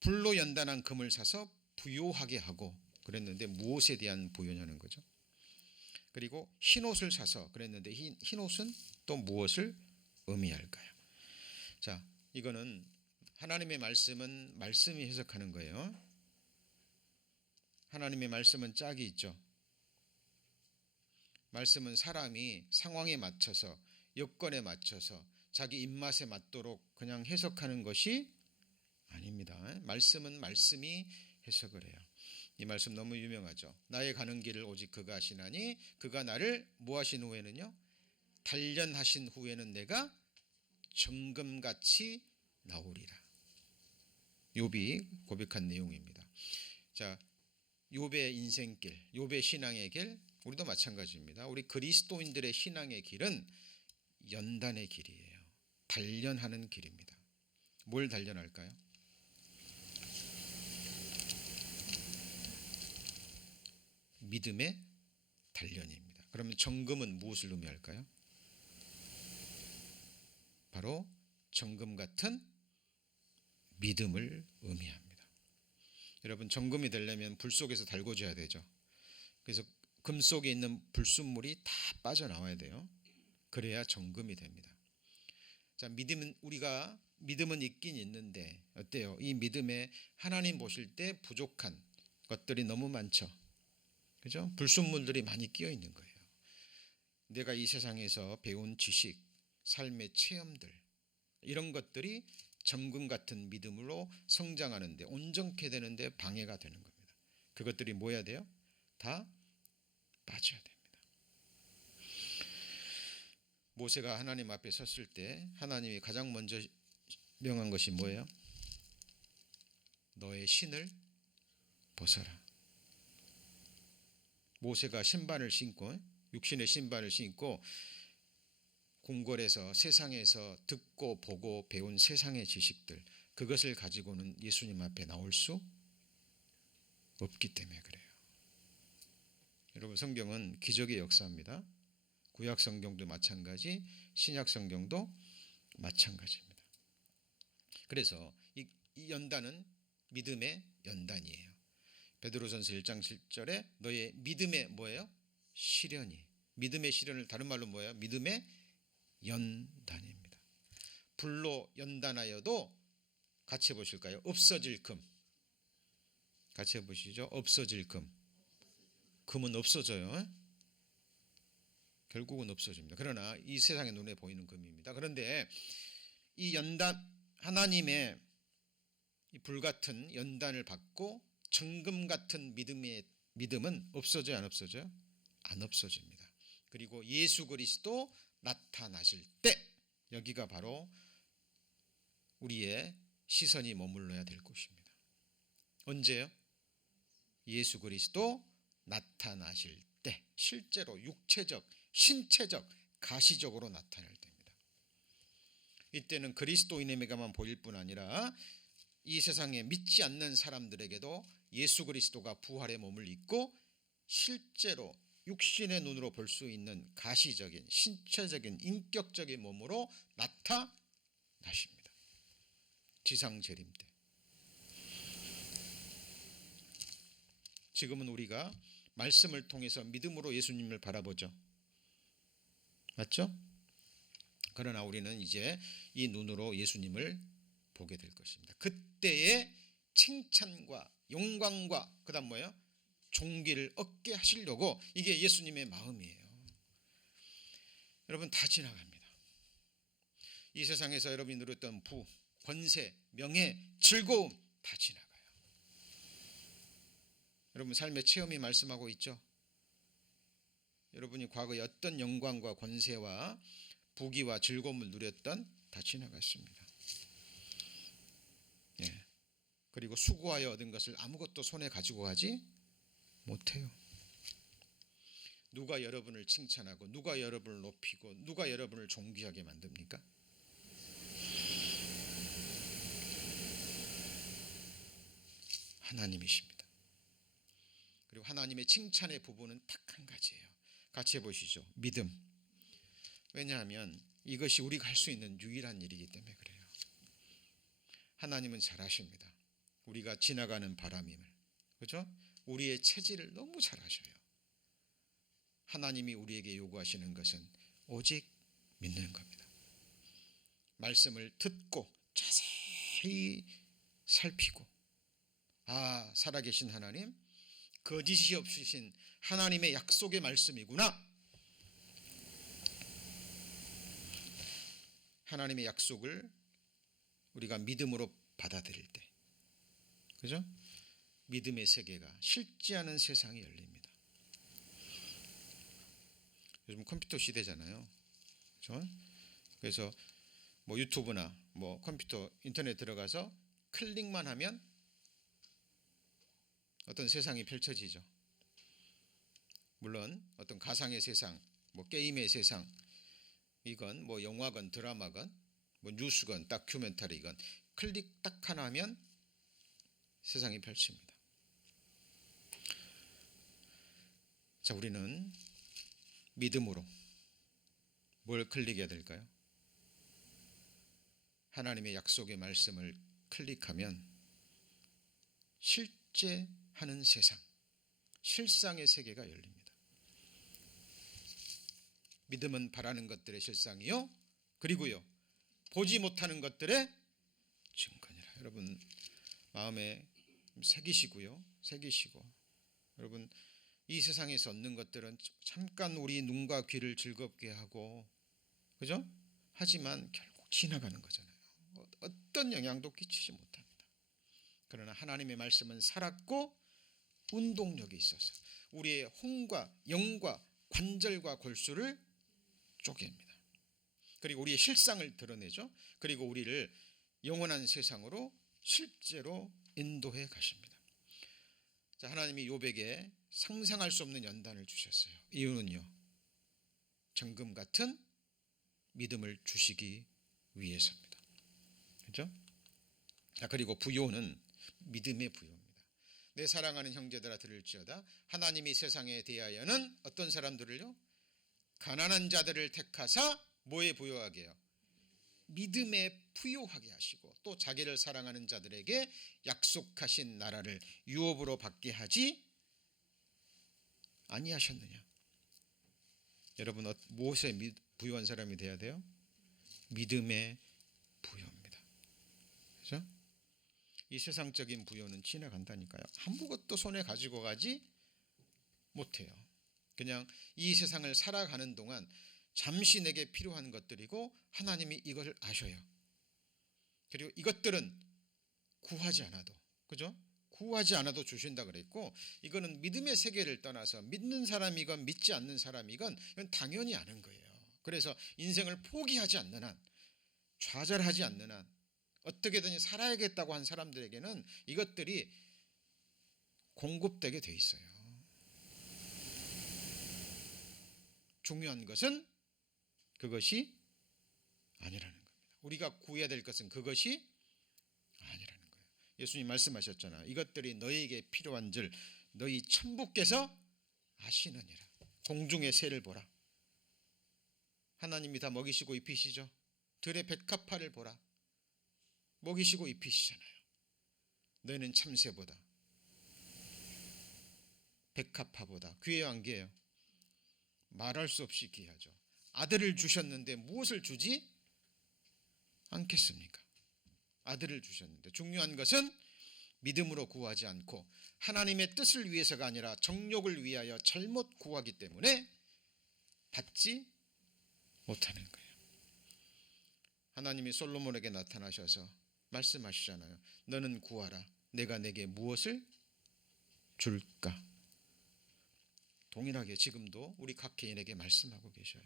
불로 연단한 금을 사서 부요하게 하고 그랬는데 무엇에 대한 부요냐는 거죠. 그리고 흰 옷을 사서 그랬는데 흰 옷은 또 무엇을 의미할까요? 자, 이거는 하나님의 말씀은 말씀이 해석하는 거예요. 하나님의 말씀은 짝이 있죠. 말씀은 사람이 상황에 맞춰서 여건에 맞춰서 자기 입맛에 맞도록 그냥 해석하는 것이 아닙니다. 말씀은 말씀이 해석을 해요. 이 말씀 너무 유명하죠. 나의 가는 길을 오직 그가 하시나니 그가 나를 뭐 하신 후에는요? 단련하신 후에는 내가 정금같이 나오리라. 욥이 고백한 내용입니다. 자, 욥의 인생길, 욥의 신앙의 길, 우리도 마찬가지입니다. 우리 그리스도인들의 신앙의 길은 연단의 길이에요. 단련하는 길입니다. 뭘 단련할까요? 믿음의 단련입니다. 그러면 정금은 무엇을 의미할까요? 바로 정금 같은 믿음을 의미합니다. 여러분, 정금이 되려면 불 속에서 달궈져야 되죠. 그래서 금 속에 있는 불순물이 다 빠져나와야 돼요. 그래야 정금이 됩니다. 자, 우리가 믿음은 있긴 있는데 어때요? 이 믿음에 하나님 보실 때 부족한 것들이 너무 많죠. 그죠? 불순물들이 많이 끼어 있는 거예요. 내가 이 세상에서 배운 지식, 삶의 체험들 이런 것들이 정금 같은 믿음으로 성장하는데 온전케 되는데 방해가 되는 겁니다. 그것들이 뭐 해야 돼요? 다 빠져야 됩니다. 모세가 하나님 앞에 섰을 때 하나님이 가장 먼저 명한 것이 뭐예요? 너의 신을 벗어라. 모세가 신발을 신고 육신의 신발을 신고 궁궐에서 세상에서 듣고 보고 배운 세상의 지식들 그것을 가지고는 예수님 앞에 나올 수 없기 때문에 그래요. 여러분, 성경은 기적의 역사입니다. 구약 성경도 마찬가지, 신약 성경도 마찬가지입니다. 그래서 이 연단은 믿음의 연단이에요. 베드로전서 1장 7절에 너의 믿음의 뭐예요? 시련이. 믿음의 시련을 다른 말로 뭐예요? 믿음의 연단입니다. 불로 연단하여도 같이 해보실까요? 없어질 금. 같이 해보시죠. 없어질 금. 금은 없어져요. 결국은 없어집니다. 그러나 이 세상의 눈에 보이는 금입니다. 그런데 이 연단, 하나님의 이 불같은 연단을 받고 정금 같은 믿음은 없어져요, 안 없어져요? 안 없어집니다. 그리고 예수 그리스도 나타나실 때 여기가 바로 우리의 시선이 머물러야 될 곳입니다. 언제요? 예수 그리스도 나타나실 때, 실제로 육체적, 신체적, 가시적으로 나타날 때입니다. 이때는 그리스도인에게만 보일 뿐 아니라 이 세상에 믿지 않는 사람들에게도 예수 그리스도가 부활의 몸을 입고 실제로 육신의 눈으로 볼 수 있는 가시적인, 신체적인, 인격적인 몸으로 나타나십니다. 지상 재림 때. 지금은 우리가 말씀을 통해서 믿음으로 예수님을 바라보죠. 맞죠? 그러나 우리는 이제 이 눈으로 예수님을 보게 될 것입니다. 그때의 칭찬과 영광과 그다음 뭐예요? 존귀를 얻게 하시려고, 이게 예수님의 마음이에요. 여러분, 다 지나갑니다. 이 세상에서 여러분이 누렸던 부, 권세, 명예, 즐거움 다 지나가요. 여러분 삶의 체험이 말씀하고 있죠. 여러분이 과거에 어떤 영광과 권세와 부귀와 즐거움을 누렸던 다 지나갔습니다. 예. 그리고 수고하여 얻은 것을 아무것도 손에 가지고 가지 못해요. 누가 여러분을 칭찬하고 누가 여러분을 높이고 누가 여러분을 존귀하게 만듭니까? 하나님이십니다. 그리고 하나님의 칭찬의 부분은 딱 한 가지예요. 같이 해보시죠. 믿음. 왜냐하면 이것이 우리가 할 수 있는 유일한 일이기 때문에 그래요. 하나님은 잘 아십니다. 우리가 지나가는 바람임을. 그렇죠? 우리의 체질을 너무 잘 아셔요. 하나님이 우리에게 요구하시는 것은 오직 믿는 겁니다. 말씀을 듣고 자세히 살피고, 아, 살아계신 하나님, 거짓이 없으신 하나님의 약속의 말씀이구나. 하나님의 약속을 우리가 믿음으로 받아들일 때, 그죠? 믿음의 세계가 실지하는 세상이 열립니다. 요즘 컴퓨터 시대잖아요. 그렇죠? 그래서 뭐 유튜브나 뭐 컴퓨터, 인터넷 들어가서 클릭만 하면 어떤 세상이 펼쳐지죠. 물론 어떤 가상의 세상, 뭐 게임의 세상, 이건 뭐 영화건 드라마건 뭐 뉴스건 다큐멘터리건 클릭 딱 하나 하면 세상이 펼칩니다. 자, 우리는 믿음으로 뭘 클릭해야 될까요? 하나님의 약속의 말씀을 클릭하면 실제하는 세상, 실상의 세계가 열립니다. 믿음은 바라는 것들의 실상이요, 그리고요 보지 못하는 것들의 증거니라. 여러분 마음에 새기시고요, 새기시고, 여러분 이 세상에서 얻는 것들은 잠깐 우리 눈과 귀를 즐겁게 하고, 그죠? 하지만 결국 지나가는 거잖아요. 어떤 영향도 끼치지 못합니다. 그러나 하나님의 말씀은 살았고 운동력이 있어서 우리의 혼과 영과 관절과 골수를 쪼갭니다. 그리고 우리의 실상을 드러내죠. 그리고 우리를 영원한 세상으로 실제로 인도해 가십니다. 자, 하나님이 욥에게 상상할 수 없는 연단을 주셨어요. 이유는요, 정금 같은 믿음을 주시기 위해서입니다. 그렇죠? 자, 그리고 부요는 믿음의 부요입니다. 내 사랑하는 형제들아 들을지어다, 하나님이 세상에 대하여는 어떤 사람들을요? 가난한 자들을 택하사 뭐에 부요하게 해요? 믿음에 부요하게 하시고 또 자기를 사랑하는 자들에게 약속하신 나라를 유업으로 받게 하지 아니하셨느냐. 여러분 무엇에 부요한 사람이 돼야 돼요? 믿음의 부요입니다. 그렇죠? 이 세상적인 부요는 지나간다니까요. 아무것도 손에 가지고 가지 못해요. 그냥 이 세상을 살아가는 동안 잠시 내게 필요한 것들이고 하나님이 이것을 아셔요. 그리고 이것들은 구하지 않아도, 그죠? 구하지 않아도 주신다 그랬고, 이거는 믿음의 세계를 떠나서 믿는 사람이건 믿지 않는 사람이건 이건 당연히 아는 거예요. 그래서 인생을 포기하지 않는 한, 좌절하지 않는 한, 어떻게든 살아야겠다고 한 사람들에게는 이것들이 공급되게 돼 있어요. 중요한 것은 그것이 아니라는 겁니다. 우리가 구해야 될 것은 그것이 아니라는 거예요. 예수님 말씀하셨잖아요. 이것들이 너희에게 필요한 줄 너희 천부께서 아시느니라. 공중의 새를 보라. 하나님이 다 먹이시고 입히시죠. 들의 백합화를 보라. 먹이시고 입히시잖아요. 너희는 참새보다 백합화보다 귀해요 안 귀해요? 말할 수 없이 귀하죠. 아들을 주셨는데 무엇을 주지 않겠습니까? 아들을 주셨는데 중요한 것은 믿음으로 구하지 않고 하나님의 뜻을 위해서가 아니라 정욕을 위하여 잘못 구하기 때문에 받지 못하는 거예요. 하나님이 솔로몬에게 나타나셔서 말씀하시잖아요. 너는 구하라. 내가 내게 무엇을 줄까? 동일하게 지금도 우리 각 개인에게 말씀하고 계셔요.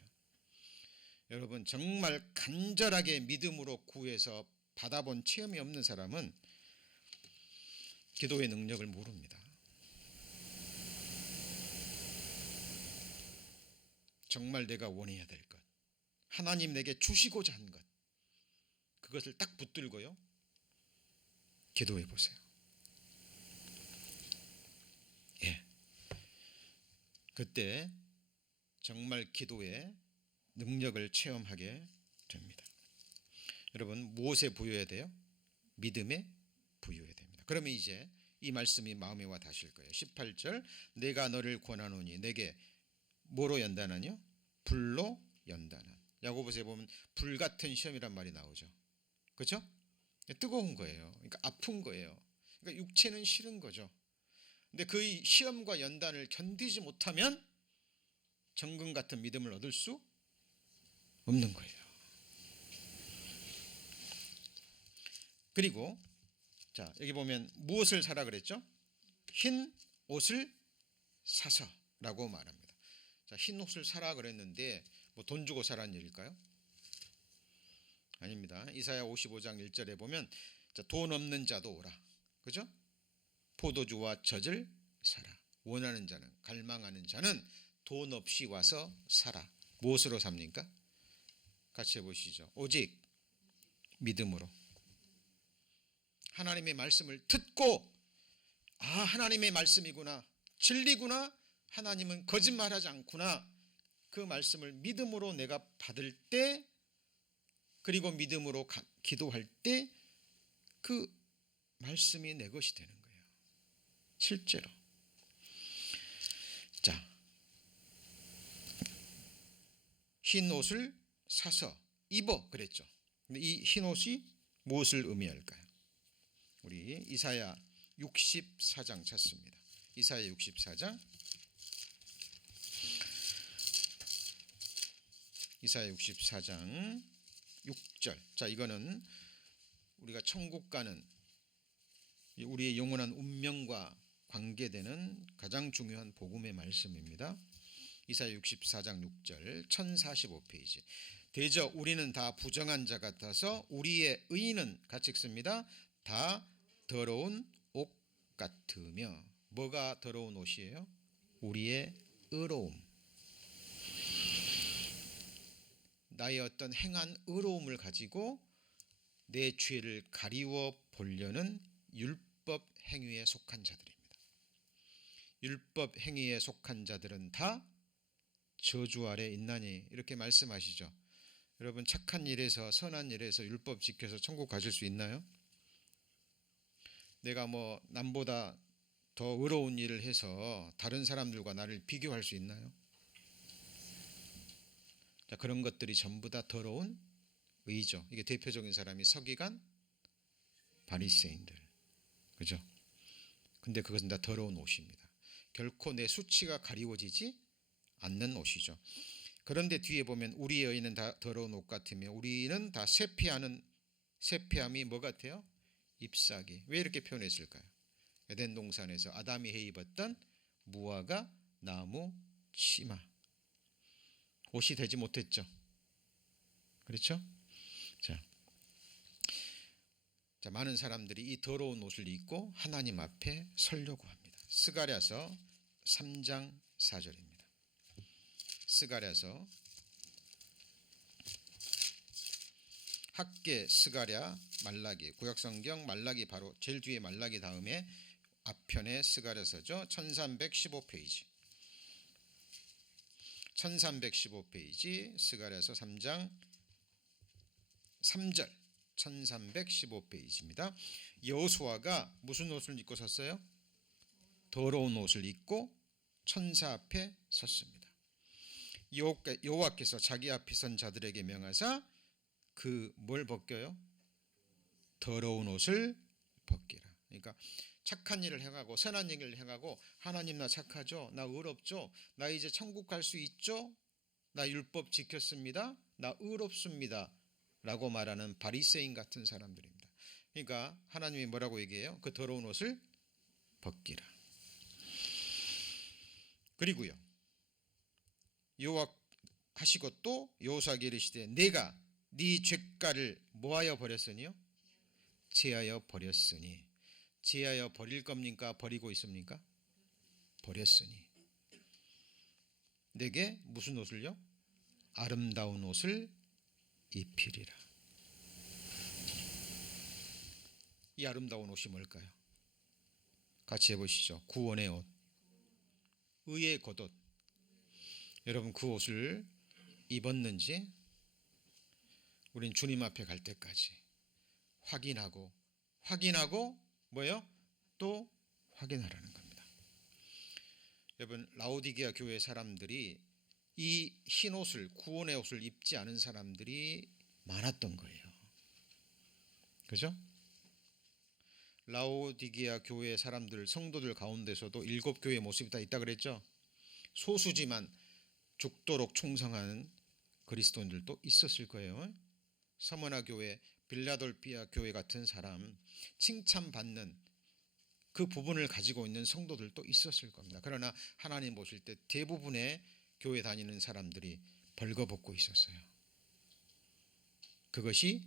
여러분 정말 간절하게 믿음으로 구해서 받아본 체험이 없는 사람은 기도의 능력을 모릅니다. 정말 내가 원해야 될 것, 하나님 내게 주시고자 한 것, 그것을 딱 붙들고요 기도해 보세요. 예, 그때 정말 기도의 능력을 체험하게 됩니다. 여러분 무엇에 부여해야 돼요? 믿음에 부여해야 됩니다. 그러면 이제 이 말씀이 마음에 와 닿으실 거예요. 18절 내가 너를 권하노니 내게 뭐로 연단하뇨? 불로 연단한. 야고보서에 보면 불 같은 시험이란 말이 나오죠. 그렇죠? 뜨거운 거예요. 그러니까 아픈 거예요. 그러니까 육체는 싫은 거죠. 근데 그 시험과 연단을 견디지 못하면 정금 같은 믿음을 얻을 수 없는 거예요. 그리고 자 여기 보면 무엇을 사라 그랬죠? 흰 옷을 사서라고 말합니다. 자, 흰 옷을 사라 그랬는데 뭐 돈 주고 사라는 얘기일까요? 아닙니다. 이사야 55장 1절에 보면 자, 돈 없는 자도 오라. 그죠? 포도주와 젖을 사라. 원하는 자는 갈망하는 자는 돈 없이 와서 사라. 무엇으로 삽니까? 같이 해보시죠. 오직 믿음으로. 하나님의 말씀을 듣고 아 하나님의 말씀이구나. 진리구나. 하나님은 거짓말하지 않구나. 그 말씀을 믿음으로 내가 받을 때 그리고 믿음으로 기도할 때 그 말씀이 내 것이 되는 거예요. 실제로. 자, 흰 옷을 사서 입어 그랬죠. 근데 이 흰 옷이 무엇을 의미할까요? 우리 이사야 64장 찾습니다. 이사야 64장 이사야 64장 6절. 자, 이거는 우리가 천국 가는 우리의 영원한 운명과 관계되는 가장 중요한 복음의 말씀입니다. 이사야 64장 6절 1045페이지. 대저 우리는 다 부정한 자 같아서 우리의 의는 같이 읽습니다. 다 더러운 옷 같으며. 뭐가 더러운 옷이에요? 우리의 의로움. 나의 어떤 행한 의로움을 가지고 내 죄를 가리워 보려는 율법 행위에 속한 자들입니다. 율법 행위에 속한 자들은 다 저주 아래 있나니 이렇게 말씀하시죠. 여러분 착한 일에서 선한 일에서 율법 지켜서 천국 가실 수 있나요? 내가 뭐 남보다 더 의로운 일을 해서 다른 사람들과 나를 비교할 수 있나요? 자, 그런 것들이 전부 다 더러운 의죠. 이게 대표적인 사람이 서기관, 바리새인들, 그죠? 근데 그것은 다 더러운 옷입니다. 결코 내 수치가 가리워지지 않는 옷이죠. 그런데 뒤에 보면 우리의 의는 다 더러운 옷 같으며 우리는 다 세피함이 뭐 같아요? 잎사귀. 왜 이렇게 표현했을까요? 에덴 동산에서 아담이 해 입었던 무화과 나무 치마. 옷이 되지 못했죠. 그렇죠? 자, 많은 사람들이 이 더러운 옷을 입고 하나님 앞에 서려고 합니다. 스가랴서 3장 4절입니다. 스가랴서 학계, 스가랴, 말라기, 구약성경 말라기 바로 제일 뒤에 말라기 다음에 앞편에 스가랴서죠. 1315페이지. 1315페이지 스가랴서 3장 3절 1315페이지입니다. 여호수아가 무슨 옷을 입고 섰어요? 더러운 옷을 입고 천사 앞에 섰습니다. 여호와께서 자기 앞에 선 자들에게 명하사 그 뭘 벗겨요? 더러운 옷을 벗기라. 그러니까 착한 일을 행하고 선한 일을 행하고 하나님 나 착하죠? 나 의롭죠? 나 이제 천국 갈 수 있죠? 나 율법 지켰습니다. 나 의롭습니다. 라고 말하는 바리새인 같은 사람들입니다. 그러니까 하나님이 뭐라고 얘기해요? 그 더러운 옷을 벗기라. 그리고요. 여호와하시고 또 여호수아에게 이르시되 내가 네 죄가를 뭐하여 버렸으니요? 제하여 버렸으니. 제하여 버릴 겁니까? 버리고 있습니까? 버렸으니. 내게 무슨 옷을요? 아름다운 옷을 입히리라. 이 아름다운 옷이 뭘까요? 같이 해보시죠. 구원의 옷, 의의 겉옷. 여러분 그 옷을 입었는지 우린 주님 앞에 갈 때까지 확인하고 뭐예요? 또 확인하라는 겁니다. 여러분 라오디게아 교회 사람들이 이 흰 옷을 구원의 옷을 입지 않은 사람들이 많았던 거예요. 그죠? 라오디게아 교회 사람들 성도들 가운데서도 7교회 모습이 다 있다 그랬죠. 소수지만 죽도록 충성하는 그리스도인들도 있었을 거예요. 서머나 교회, 빌라델피아 교회 같은 사람 칭찬받는 그 부분을 가지고 있는 성도들도 있었을 겁니다. 그러나 하나님 보실 때 대부분의 교회 다니는 사람들이 벌거벗고 있었어요. 그것이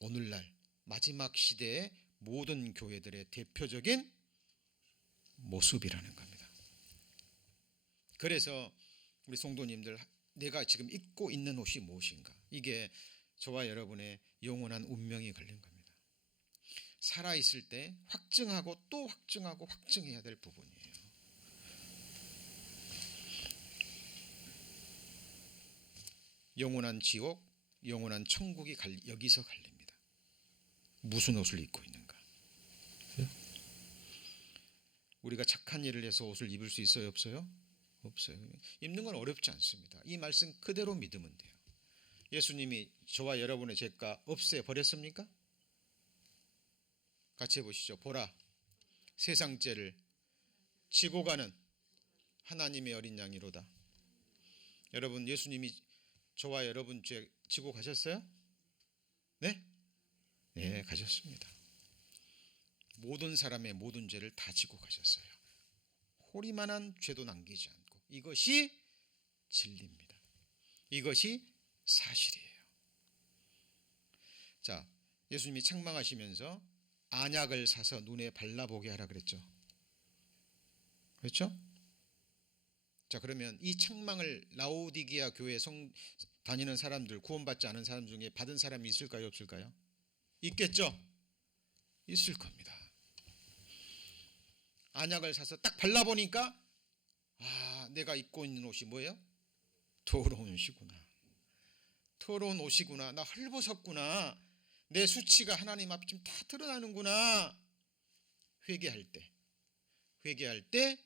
오늘날 마지막 시대의 모든 교회들의 대표적인 모습이라는 겁니다. 그래서 우리 성도님들 내가 지금 입고 있는 옷이 무엇인가? 이게 저와 여러분의 영원한 운명이 걸린 겁니다. 살아있을 때 확증하고 또 확증하고 확증해야 될 부분이에요. 영원한 지옥, 영원한 천국이 여기서 갈립니다. 무슨 옷을 입고 있는가? 우리가 착한 일을 해서 옷을 입을 수 있어요? 없어요? 없어요. 입는 건 어렵지 않습니다. 이 말씀 그대로 믿으면 돼요. 예수님이 저와 여러분의 죄가 없애버렸습니까? 같이 해보시죠. 보라, 세상 죄를 지고 가는 하나님의 어린 양이로다. 여러분 예수님이 저와 여러분 죄 지고 가셨어요? 네? 네, 가셨습니다. 모든 사람의 모든 죄를 다 지고 가셨어요. 호리만한 죄도 남기지 않고. 이것이 진리입니다. 이것이 사실이에요. 자, 예수님이 책망하시면서 안약을 사서 눈에 발라보게 하라 그랬죠. 그렇죠? 자, 그러면 이 책망을 라오디게아 교회 다니는 사람들, 구원받지 않은 사람 중에 받은 사람이 있을까요? 없을까요? 있겠죠? 있을 겁니다. 안약을 사서 딱 발라보니까 내가 입고 있는 옷이 뭐예요? 더러운 옷이구나. 더러운 옷이구나. 나 헐벗었구나. 내 수치가 하나님 앞에 지금 다 드러나는구나. 회개할 때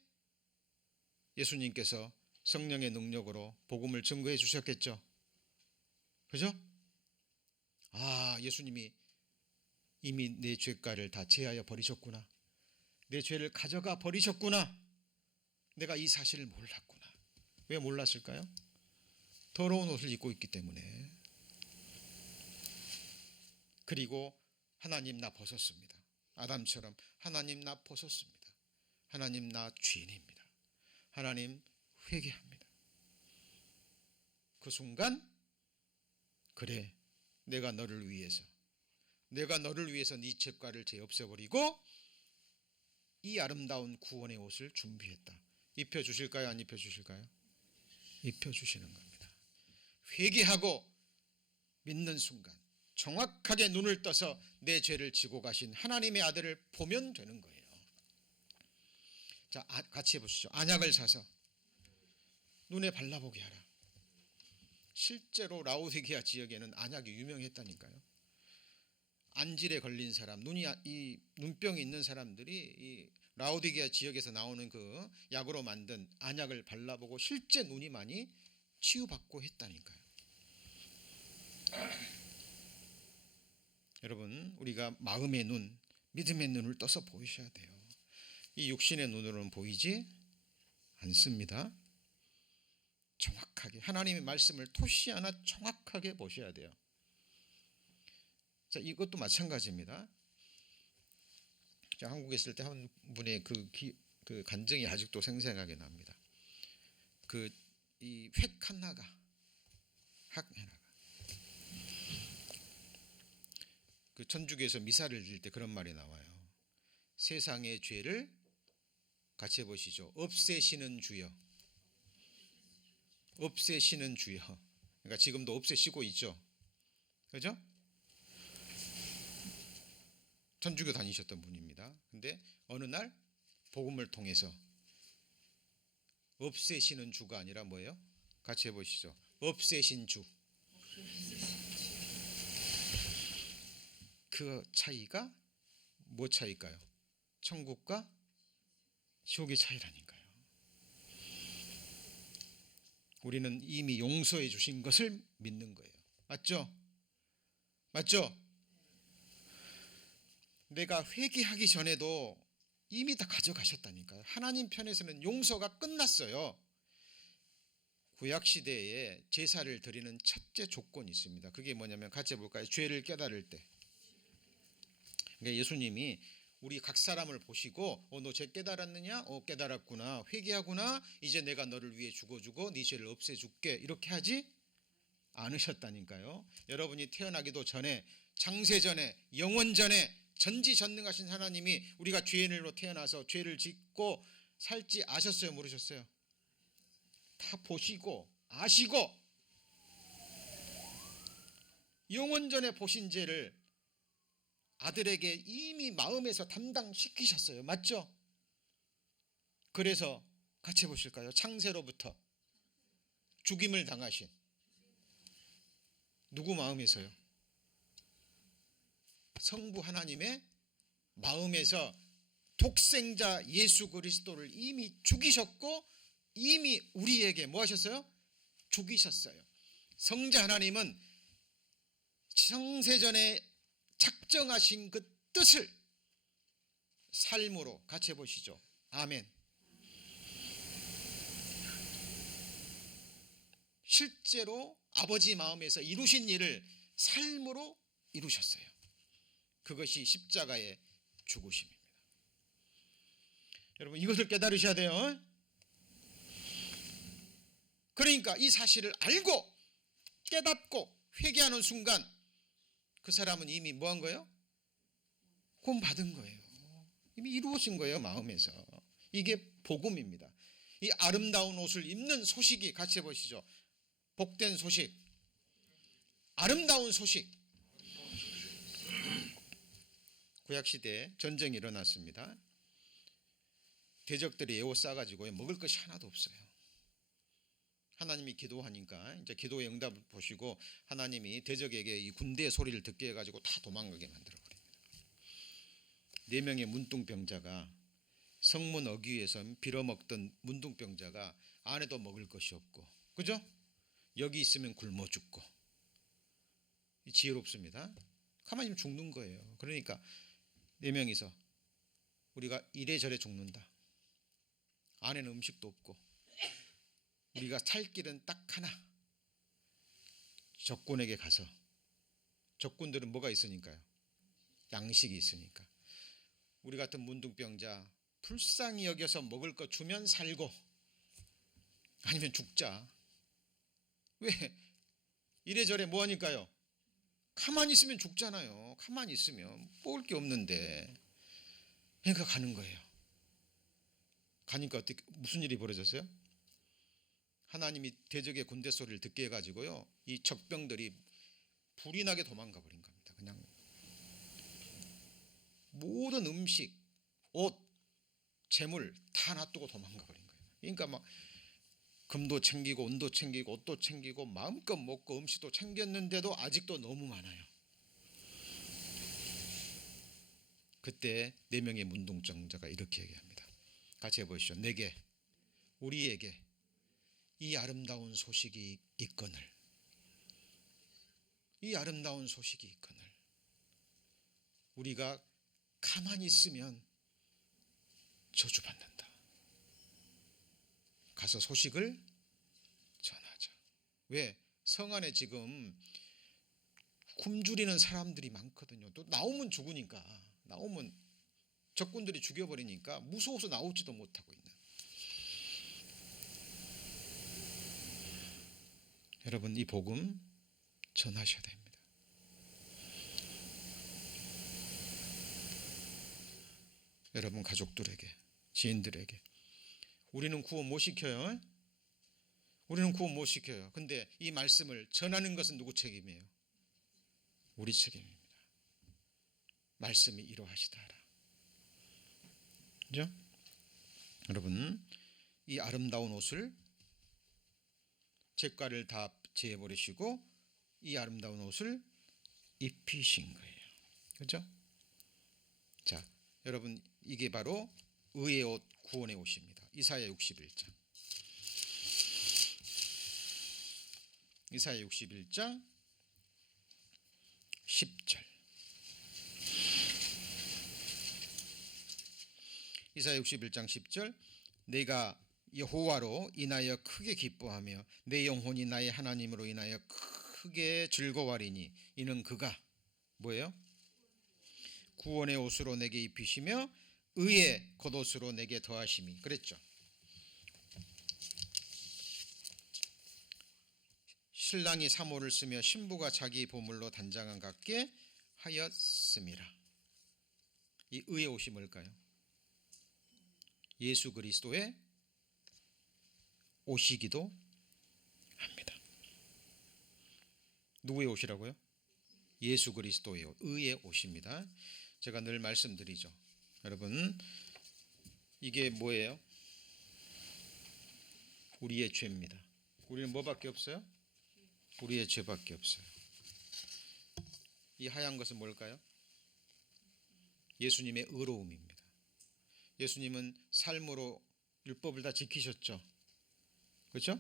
예수님께서 성령의 능력으로 복음을 증거해 주셨겠죠. 그죠? 예수님이 이미 내 죄가를 다 제하여 버리셨구나. 내 죄를 가져가 버리셨구나. 내가 이 사실을 몰랐구나. 왜 몰랐을까요? 더러운 옷을 입고 있기 때문에. 그리고 하나님 나 벗었습니다. 아담처럼 하나님 나 벗었습니다. 하나님 나 죄인입니다. 하나님 회개합니다. 그 순간 그래, 내가 너를 위해서 네 죄가를 죄 없애버리고 이 아름다운 구원의 옷을 준비했다. 입혀주실까요? 안 입혀주실까요? 입혀주시는 겁니다. 회개하고 믿는 순간 정확하게 눈을 떠서 내 죄를 지고 가신 하나님의 아들을 보면 되는 거예요. 자, 같이 해보시죠. 안약을 사서 눈에 발라보게 하라. 실제로 라오디게아 지역에는 안약이 유명했다니까요. 안질에 걸린 사람, 이 눈병이 있는 사람들이 이 라오디게아 지역에서 나오는 그 약으로 만든 안약을 발라보고 실제 눈이 많이 치유받고 했다니까요. 여러분, 우리가 마음의 눈, 믿음의 눈을 떠서 보이셔야 돼요. 이 육신의 눈으로는 보이지 않습니다. 정확하게 하나님의 말씀을 토시 하나 정확하게 보셔야 돼요. 자, 이것도 마찬가지입니다. 자, 한국에 있을 때 한 분의 그 간증이 아직도 생생하게 납니다. 이 획 하나가 그 천주교에서 미사를 드릴 때 그런 말이 나와요. 세상의 죄를 같이 해보시죠. 없애시는 주여. 없애시는 주여. 그러니까 지금도 없애시고 있죠. 그죠? 천주교 다니셨던 분입니다. 근데 어느 날 복음을 통해서 없애시는 주가 아니라 뭐예요? 같이 해보시죠. 없애신 주. 그 차이가 뭐 차이일까요? 천국과 지옥의 차이라니까요. 우리는 이미 용서해 주신 것을 믿는 거예요. 맞죠? 맞죠? 내가 회개하기 전에도 이미 다 가져가셨다니까요. 하나님 편에서는 용서가 끝났어요. 구약시대에 제사를 드리는 첫째 조건이 있습니다. 그게 뭐냐면 같이 해볼까요? 죄를 깨달을 때. 그러니까 예수님이 우리 각 사람을 보시고 너 죄 깨달았느냐? 깨달았구나. 회개하구나. 이제 내가 너를 위해 죽어주고 네 죄를 없애줄게. 이렇게 하지 않으셨다니까요. 여러분이 태어나기도 전에, 창세전에, 영원전에 전지전능하신 하나님이 우리가 죄인으로 태어나서 죄를 짓고 살지 아셨어요? 모르셨어요? 다 보시고 아시고 영원전에 보신 죄를 아들에게 이미 마음에서 담당시키셨어요. 맞죠? 그래서 같이 보실까요? 창세로부터 죽임을 당하신 누구 마음에서요? 성부 하나님의 마음에서 독생자 예수 그리스도를 이미 죽이셨고 이미 우리에게 뭐 하셨어요? 죽이셨어요. 성자 하나님은 창세전에 작정하신 그 뜻을 삶으로 같이 해보시죠. 아멘. 실제로 아버지 마음에서 이루신 일을 삶으로 이루셨어요. 그것이 십자가의 죽으심입니다. 여러분, 이것을 깨달으셔야 돼요. 그러니까 이 사실을 알고 깨닫고 회개하는 순간 그 사람은 이미 뭐 한 거예요? 구원 받은 거예요. 이미 이루어진 거예요. 마음에서. 이게 복음입니다. 이 아름다운 옷을 입는 소식이 같이 해보시죠. 복된 소식, 아름다운 소식. 구약시대에 전쟁이 일어났습니다. 대적들이 에워 싸가지고 먹을 것이 하나도 없어요. 하나님이 기도하니까 이제 기도의 응답을 보시고 하나님이 대적에게 이 군대의 소리를 듣게 해가지고 다 도망가게 만들어 버립니다. 4명의 문둥병자가 성문 어귀에서 빌어먹던 문둥병자가 안에도 먹을 것이 없고, 그죠? 여기 있으면 굶어 죽고. 지혜롭습니다. 가만히 있으면 죽는 거예요. 그러니까 4명이서 우리가 이래저래 죽는다. 안에는 음식도 없고 우리가 살 길은 딱 하나. 적군에게 가서, 적군들은 뭐가 있으니까요? 양식이 있으니까. 우리 같은 문둥병자 불쌍히 여겨서 먹을 거 주면 살고 아니면 죽자. 왜? 이래저래 뭐 하니까요? 가만히 있으면 죽잖아요. 가만히 있으면 먹을 게 없는데. 그러니까 가는 거예요. 가니까 어떻게, 무슨 일이 벌어졌어요? 하나님이 대적의 군대 소리를 듣게 해가지고요, 이 적병들이 불이 나게 도망가 버린 겁니다. 그냥 모든 음식, 옷, 재물 다 놔두고 도망가 버린 거예요. 그러니까 막 금도 챙기고 은도 챙기고 옷도 챙기고 마음껏 먹고 음식도 챙겼는데도 아직도 너무 많아요. 그때 4명의 문둥병자가 이렇게 얘기합니다. 같이 해보시죠. 내게, 우리에게 이 아름다운 소식이 있거늘, 이 아름다운 소식이 있거늘 우리가 가만히 있으면 저주받는다. 가서 소식을 전하자. 왜? 성 안에 지금 굶주리는 사람들이 많거든요. 또 나오면 죽으니까, 나오면 적군들이 죽여버리니까 무서워서 나오지도 못하고 있는. 여러분, 이 복음 전하셔야 됩니다. 여러분 가족들에게, 지인들에게. 우리는 구원 못 시켜요. 우리는 구원 못 시켜요. 근데 이 말씀을 전하는 것은 누구 책임이에요? 우리 책임입니다. 말씀이 이루어지다 하라. 그죠? 여러분, 이 아름다운 옷을, 잿가를 다 제해버리시고 이 아름다운 옷을 입히신 거예요. 그죠? 자, 여러분, 이게 바로 의의 옷, 구원의 옷입니다. 이사야 61장. 이사야 61장 10절. 이사야 61장 10절. 내가 여호와로 인하여 크게 기뻐하며 내 영혼이 나의 하나님으로 인하여 크게 즐거워하리니 이는 그가 뭐예요? 구원의 옷으로 내게 입히시며 의의 겉옷으로 내게 더하심이. 그랬죠. 신랑이 사모를 쓰며 신부가 자기 보물로 단장한 같게 하였음이라. 이 의의 옷이 뭘까요? 예수 그리스도의 옷이기도 합니다. 누구의 옷이라고요? 예수 그리스도의 옷, 의의 옷입니다. 제가 늘 말씀드리죠. 여러분, 이게 뭐예요? 우리의 죄입니다. 우리는 뭐밖에 없어요? 우리의 죄밖에 없어요. 이 하얀 것은 뭘까요? 예수님의 의로움입니다. 예수님은 삶으로 율법을 다 지키셨죠. 그렇죠?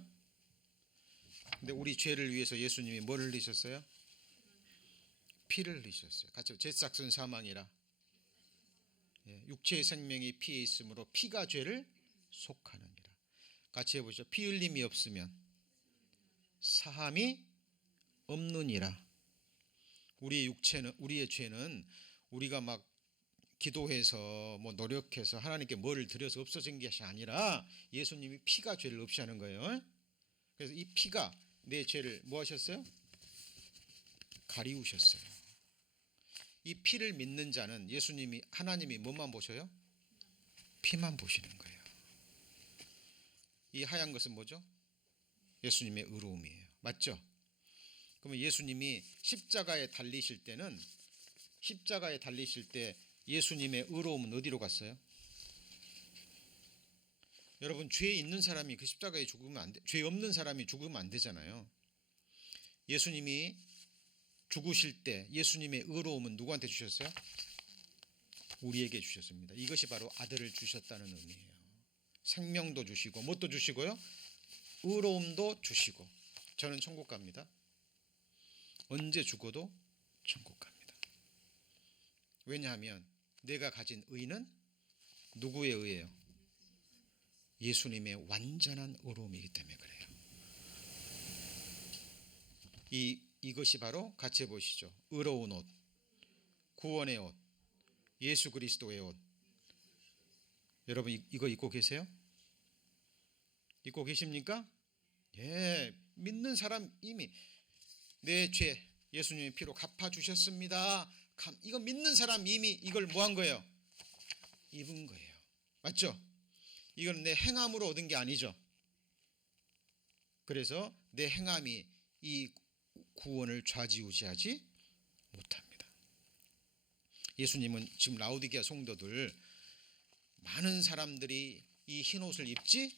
근데 우리 죄를 위해서 예수님이 뭘 흘리셨어요? 피를 흘리셨어요. 같이 죄삭은 사망이라. 육체의 생명이 피에 있으므로 피가 죄를 속하느니라. 같이 해보시죠. 피 흘림이 없으면 사함이 없느니라. 우리의 죄는 우리가 막 기도해서 뭐 노력해서 하나님께 뭐를 드려서 없어진 것이 아니라 예수님이 피가 죄를 없이 하는 거예요. 그래서 이 피가 내 죄를 뭐 하셨어요? 가리우셨어요. 이 피를 믿는 자는 예수님이, 하나님이 뭐만 보셔요? 피만 보시는 거예요. 이 하얀 것은 뭐죠? 예수님의 의로움이에요. 맞죠? 그러면 예수님이 십자가에 달리실 때는, 십자가에 달리실 때 예수님의 의로움은 어디로 갔어요? 여러분, 죄 있는 사람이 그 십자가에 죽으면 안 돼. 죄 없는 사람이 죽으면 안 되잖아요. 예수님이 죽으실 때 예수님의 의로움은 누구한테 주셨어요? 우리에게 주셨습니다. 이것이 바로 아들을 주셨다는 의미예요. 생명도 주시고 뭣도 주시고요? 의로움도 주시고. 저는 천국 갑니다. 언제 죽어도 천국 갑니다. 왜냐하면 내가 가진 의는 누구의 의예요? 예수님의 완전한 의로움이기 때문에 그래요. 이것이 바로 같이 보시죠. 의로운 옷, 구원의 옷, 예수 그리스도의 옷. 여러분 이거 입고 계세요? 입고 계십니까? 예, 믿는 사람 이미 내 죄 예수님의 피로 갚아주셨습니다. 이거 믿는 사람 이미 이걸 뭐 한 거예요? 입은 거예요. 맞죠? 이건 내 행함으로 얻은 게 아니죠. 그래서 내 행함이 이 구원을 좌지우지하지 못합니다. 예수님은 지금 라오디게아 성도들 많은 사람들이 이 흰 옷을 입지,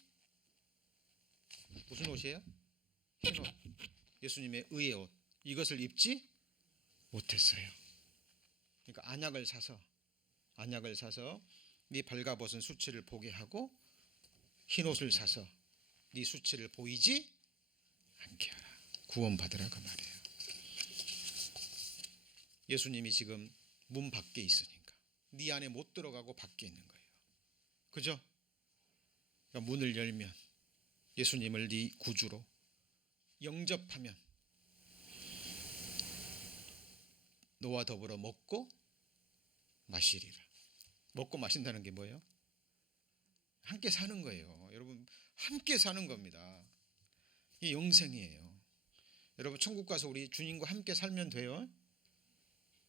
무슨 옷이에요? 흰 옷, 예수님의 의의 옷, 이것을 입지 못했어요. 그러니까 안약을 사서 네 발가벗은 수치를 보게 하고 흰 옷을 사서 네 수치를 보이지 않게 하라. 구원받으라 그 말이에요. 예수님이 지금 문 밖에 있으니까 네 안에 못 들어가고 밖에 있는 거예요. 그죠? 그러니까 문을 열면 예수님을 네 구주로 영접하면 너와 더불어 먹고 마시리라. 먹고 마신다는 게 뭐예요? 함께 사는 거예요. 여러분, 함께 사는 겁니다. 이 영생이에요. 여러분, 천국 가서 우리 주님과 함께 살면 돼요.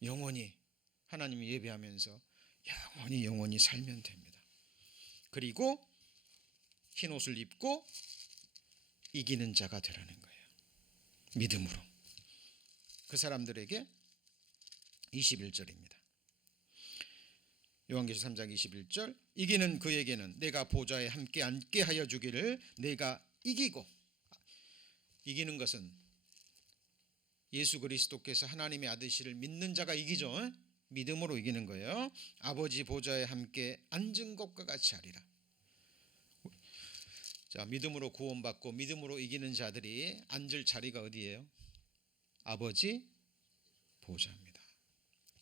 영원히 하나님 예배하면서 영원히 살면 됩니다. 그리고 흰 옷을 입고 이기는 자가 되라는 거예요. 믿음으로. 그 사람들에게 21절입니다. 요한계시록 3장 21절, 이기는 그에게는 내가 보좌에 함께 앉게 하여 주기를, 내가 이기고. 이기는 것은 예수 그리스도께서 하나님의 아들이시를 믿는 자가 이기죠. 믿음으로 이기는 거예요. 아버지 보좌에 함께 앉은 것과 같이 하리라. 자, 믿음으로 구원받고 믿음으로 이기는 자들이 앉을 자리가 어디예요? 아버지 보좌입니다.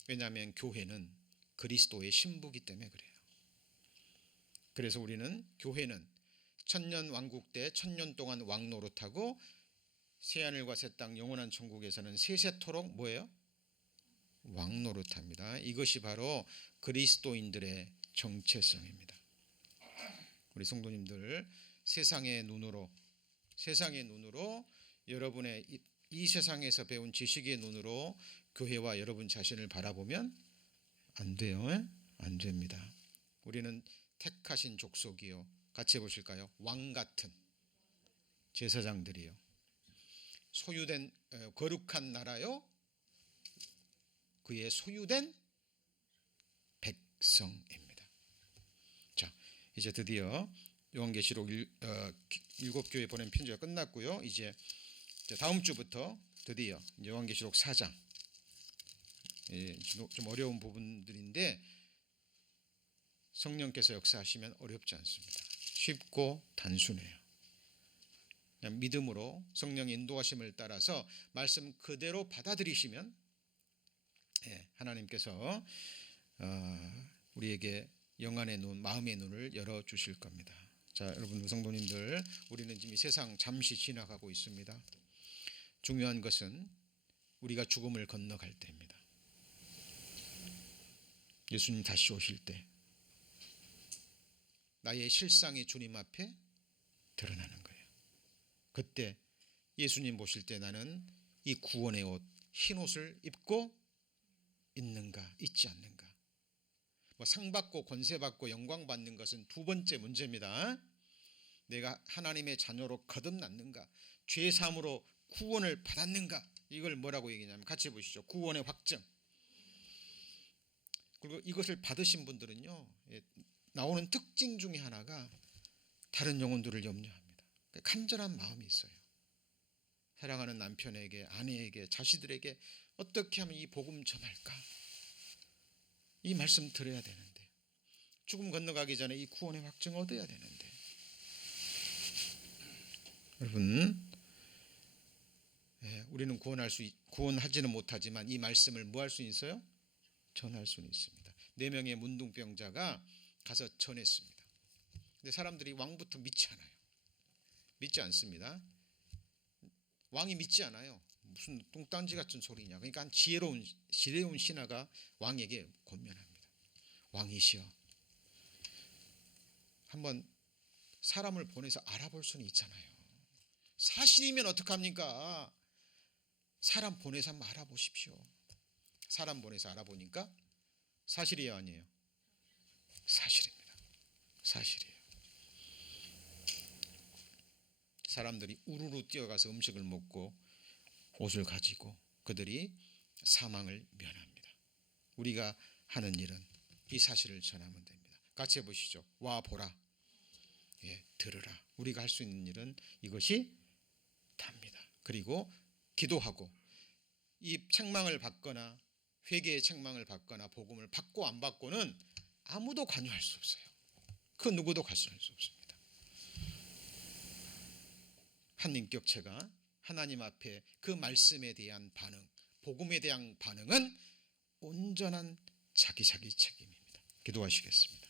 왜냐하면 교회는 그리스도의 신부이기 때문에 그래요. 그래서 우리는, 교회는 천년 왕국 때 천년 동안 왕노릇하고 새하늘과 새 땅 영원한 천국에서는 세세토록 뭐예요? 왕노릇합니다. 이것이 바로 그리스도인들의 정체성입니다. 우리 성도님들, 세상의 눈으로 여러분의 이 세상에서 배운 지식의 눈으로 교회와 여러분 자신을 바라보면 안 돼요. 안 됩니다. 우리는 택하신 족속이요. 같이 해보실까요? 왕 같은 제사장들이요. 소유된 거룩한 나라요. 그의 소유된 백성입니다. 자, 이제 드디어 요한계시록 7교회 보낸 편지가 끝났고요. 이제 다음 주부터 드디어 요한계시록 4장, 좀 어려운 부분들인데 성령께서 역사하시면 어렵지 않습니다. 쉽고 단순해요. 그냥 믿음으로 성령의 인도하심을 따라서 말씀 그대로 받아들이시면 하나님께서 우리에게 영안의 눈, 마음의 눈을 열어주실 겁니다. 자, 여러분 성도님들, 우리는 지금 이 세상 잠시 지나가고 있습니다. 중요한 것은 우리가 죽음을 건너갈 때입니다. 예수님 다시 오실 때 나의 실상이 주님 앞에 드러나는 거예요. 그때 예수님 보실 때 나는 이 구원의 옷, 흰 옷을 입고 있는가 있지 않는가. 상 받고 권세 받고 영광 받는 것은 두 번째 문제입니다. 내가 하나님의 자녀로 거듭났는가, 죄 사함으로 구원을 받았는가. 이걸 뭐라고 얘기냐면 같이 보시죠. 구원의 확증. 그리고 이것을 받으신 분들은요, 나오는 특징 중에 하나가 다른 영혼들을 염려합니다. 간절한 마음이 있어요. 사랑하는 남편에게, 아내에게, 자식들에게 어떻게 하면 이 복음 전할까? 이 말씀 들어야 되는데, 죽음 건너가기 전에 이 구원의 확증 얻어야 되는데, 여러분, 우리는 구원하지는 못하지만 이 말씀을 뭐 할 수 있어요? 전할 수는 있습니다. 4명의 문둥병자가 가서 전했습니다. 근데 사람들이 왕부터 믿지 않아요. 믿지 않습니다. 왕이 믿지 않아요. 무슨 뚱딴지 같은 소리냐. 그러니까 지혜로운 신하가 왕에게 권면합니다. 왕이시여, 한번 사람을 보내서 알아볼 수는 있잖아요. 사실이면 어떡합니까? 사람 보내서 한번 알아보십시오. 사람 보내서 알아보니까 사실이에요, 아니에요? 사실입니다. 사실이에요. 사람들이 우르르 뛰어가서 음식을 먹고 옷을 가지고 그들이 사망을 면합니다. 우리가 하는 일은 이 사실을 전하면 됩니다. 같이 해보시죠. 와 보라. 들으라. 우리가 할 수 있는 일은 이것이 답니다. 그리고 기도하고 이 책망을 받거나 회개의 책망을 받거나 복음을 받고 안 받고는 아무도 관여할 수 없어요. 그 누구도 관여할 수 없습니다. 한 인격체가 하나님 앞에 그 말씀에 대한 반응, 복음에 대한 반응은 온전한 자기 책임입니다. 기도하시겠습니다.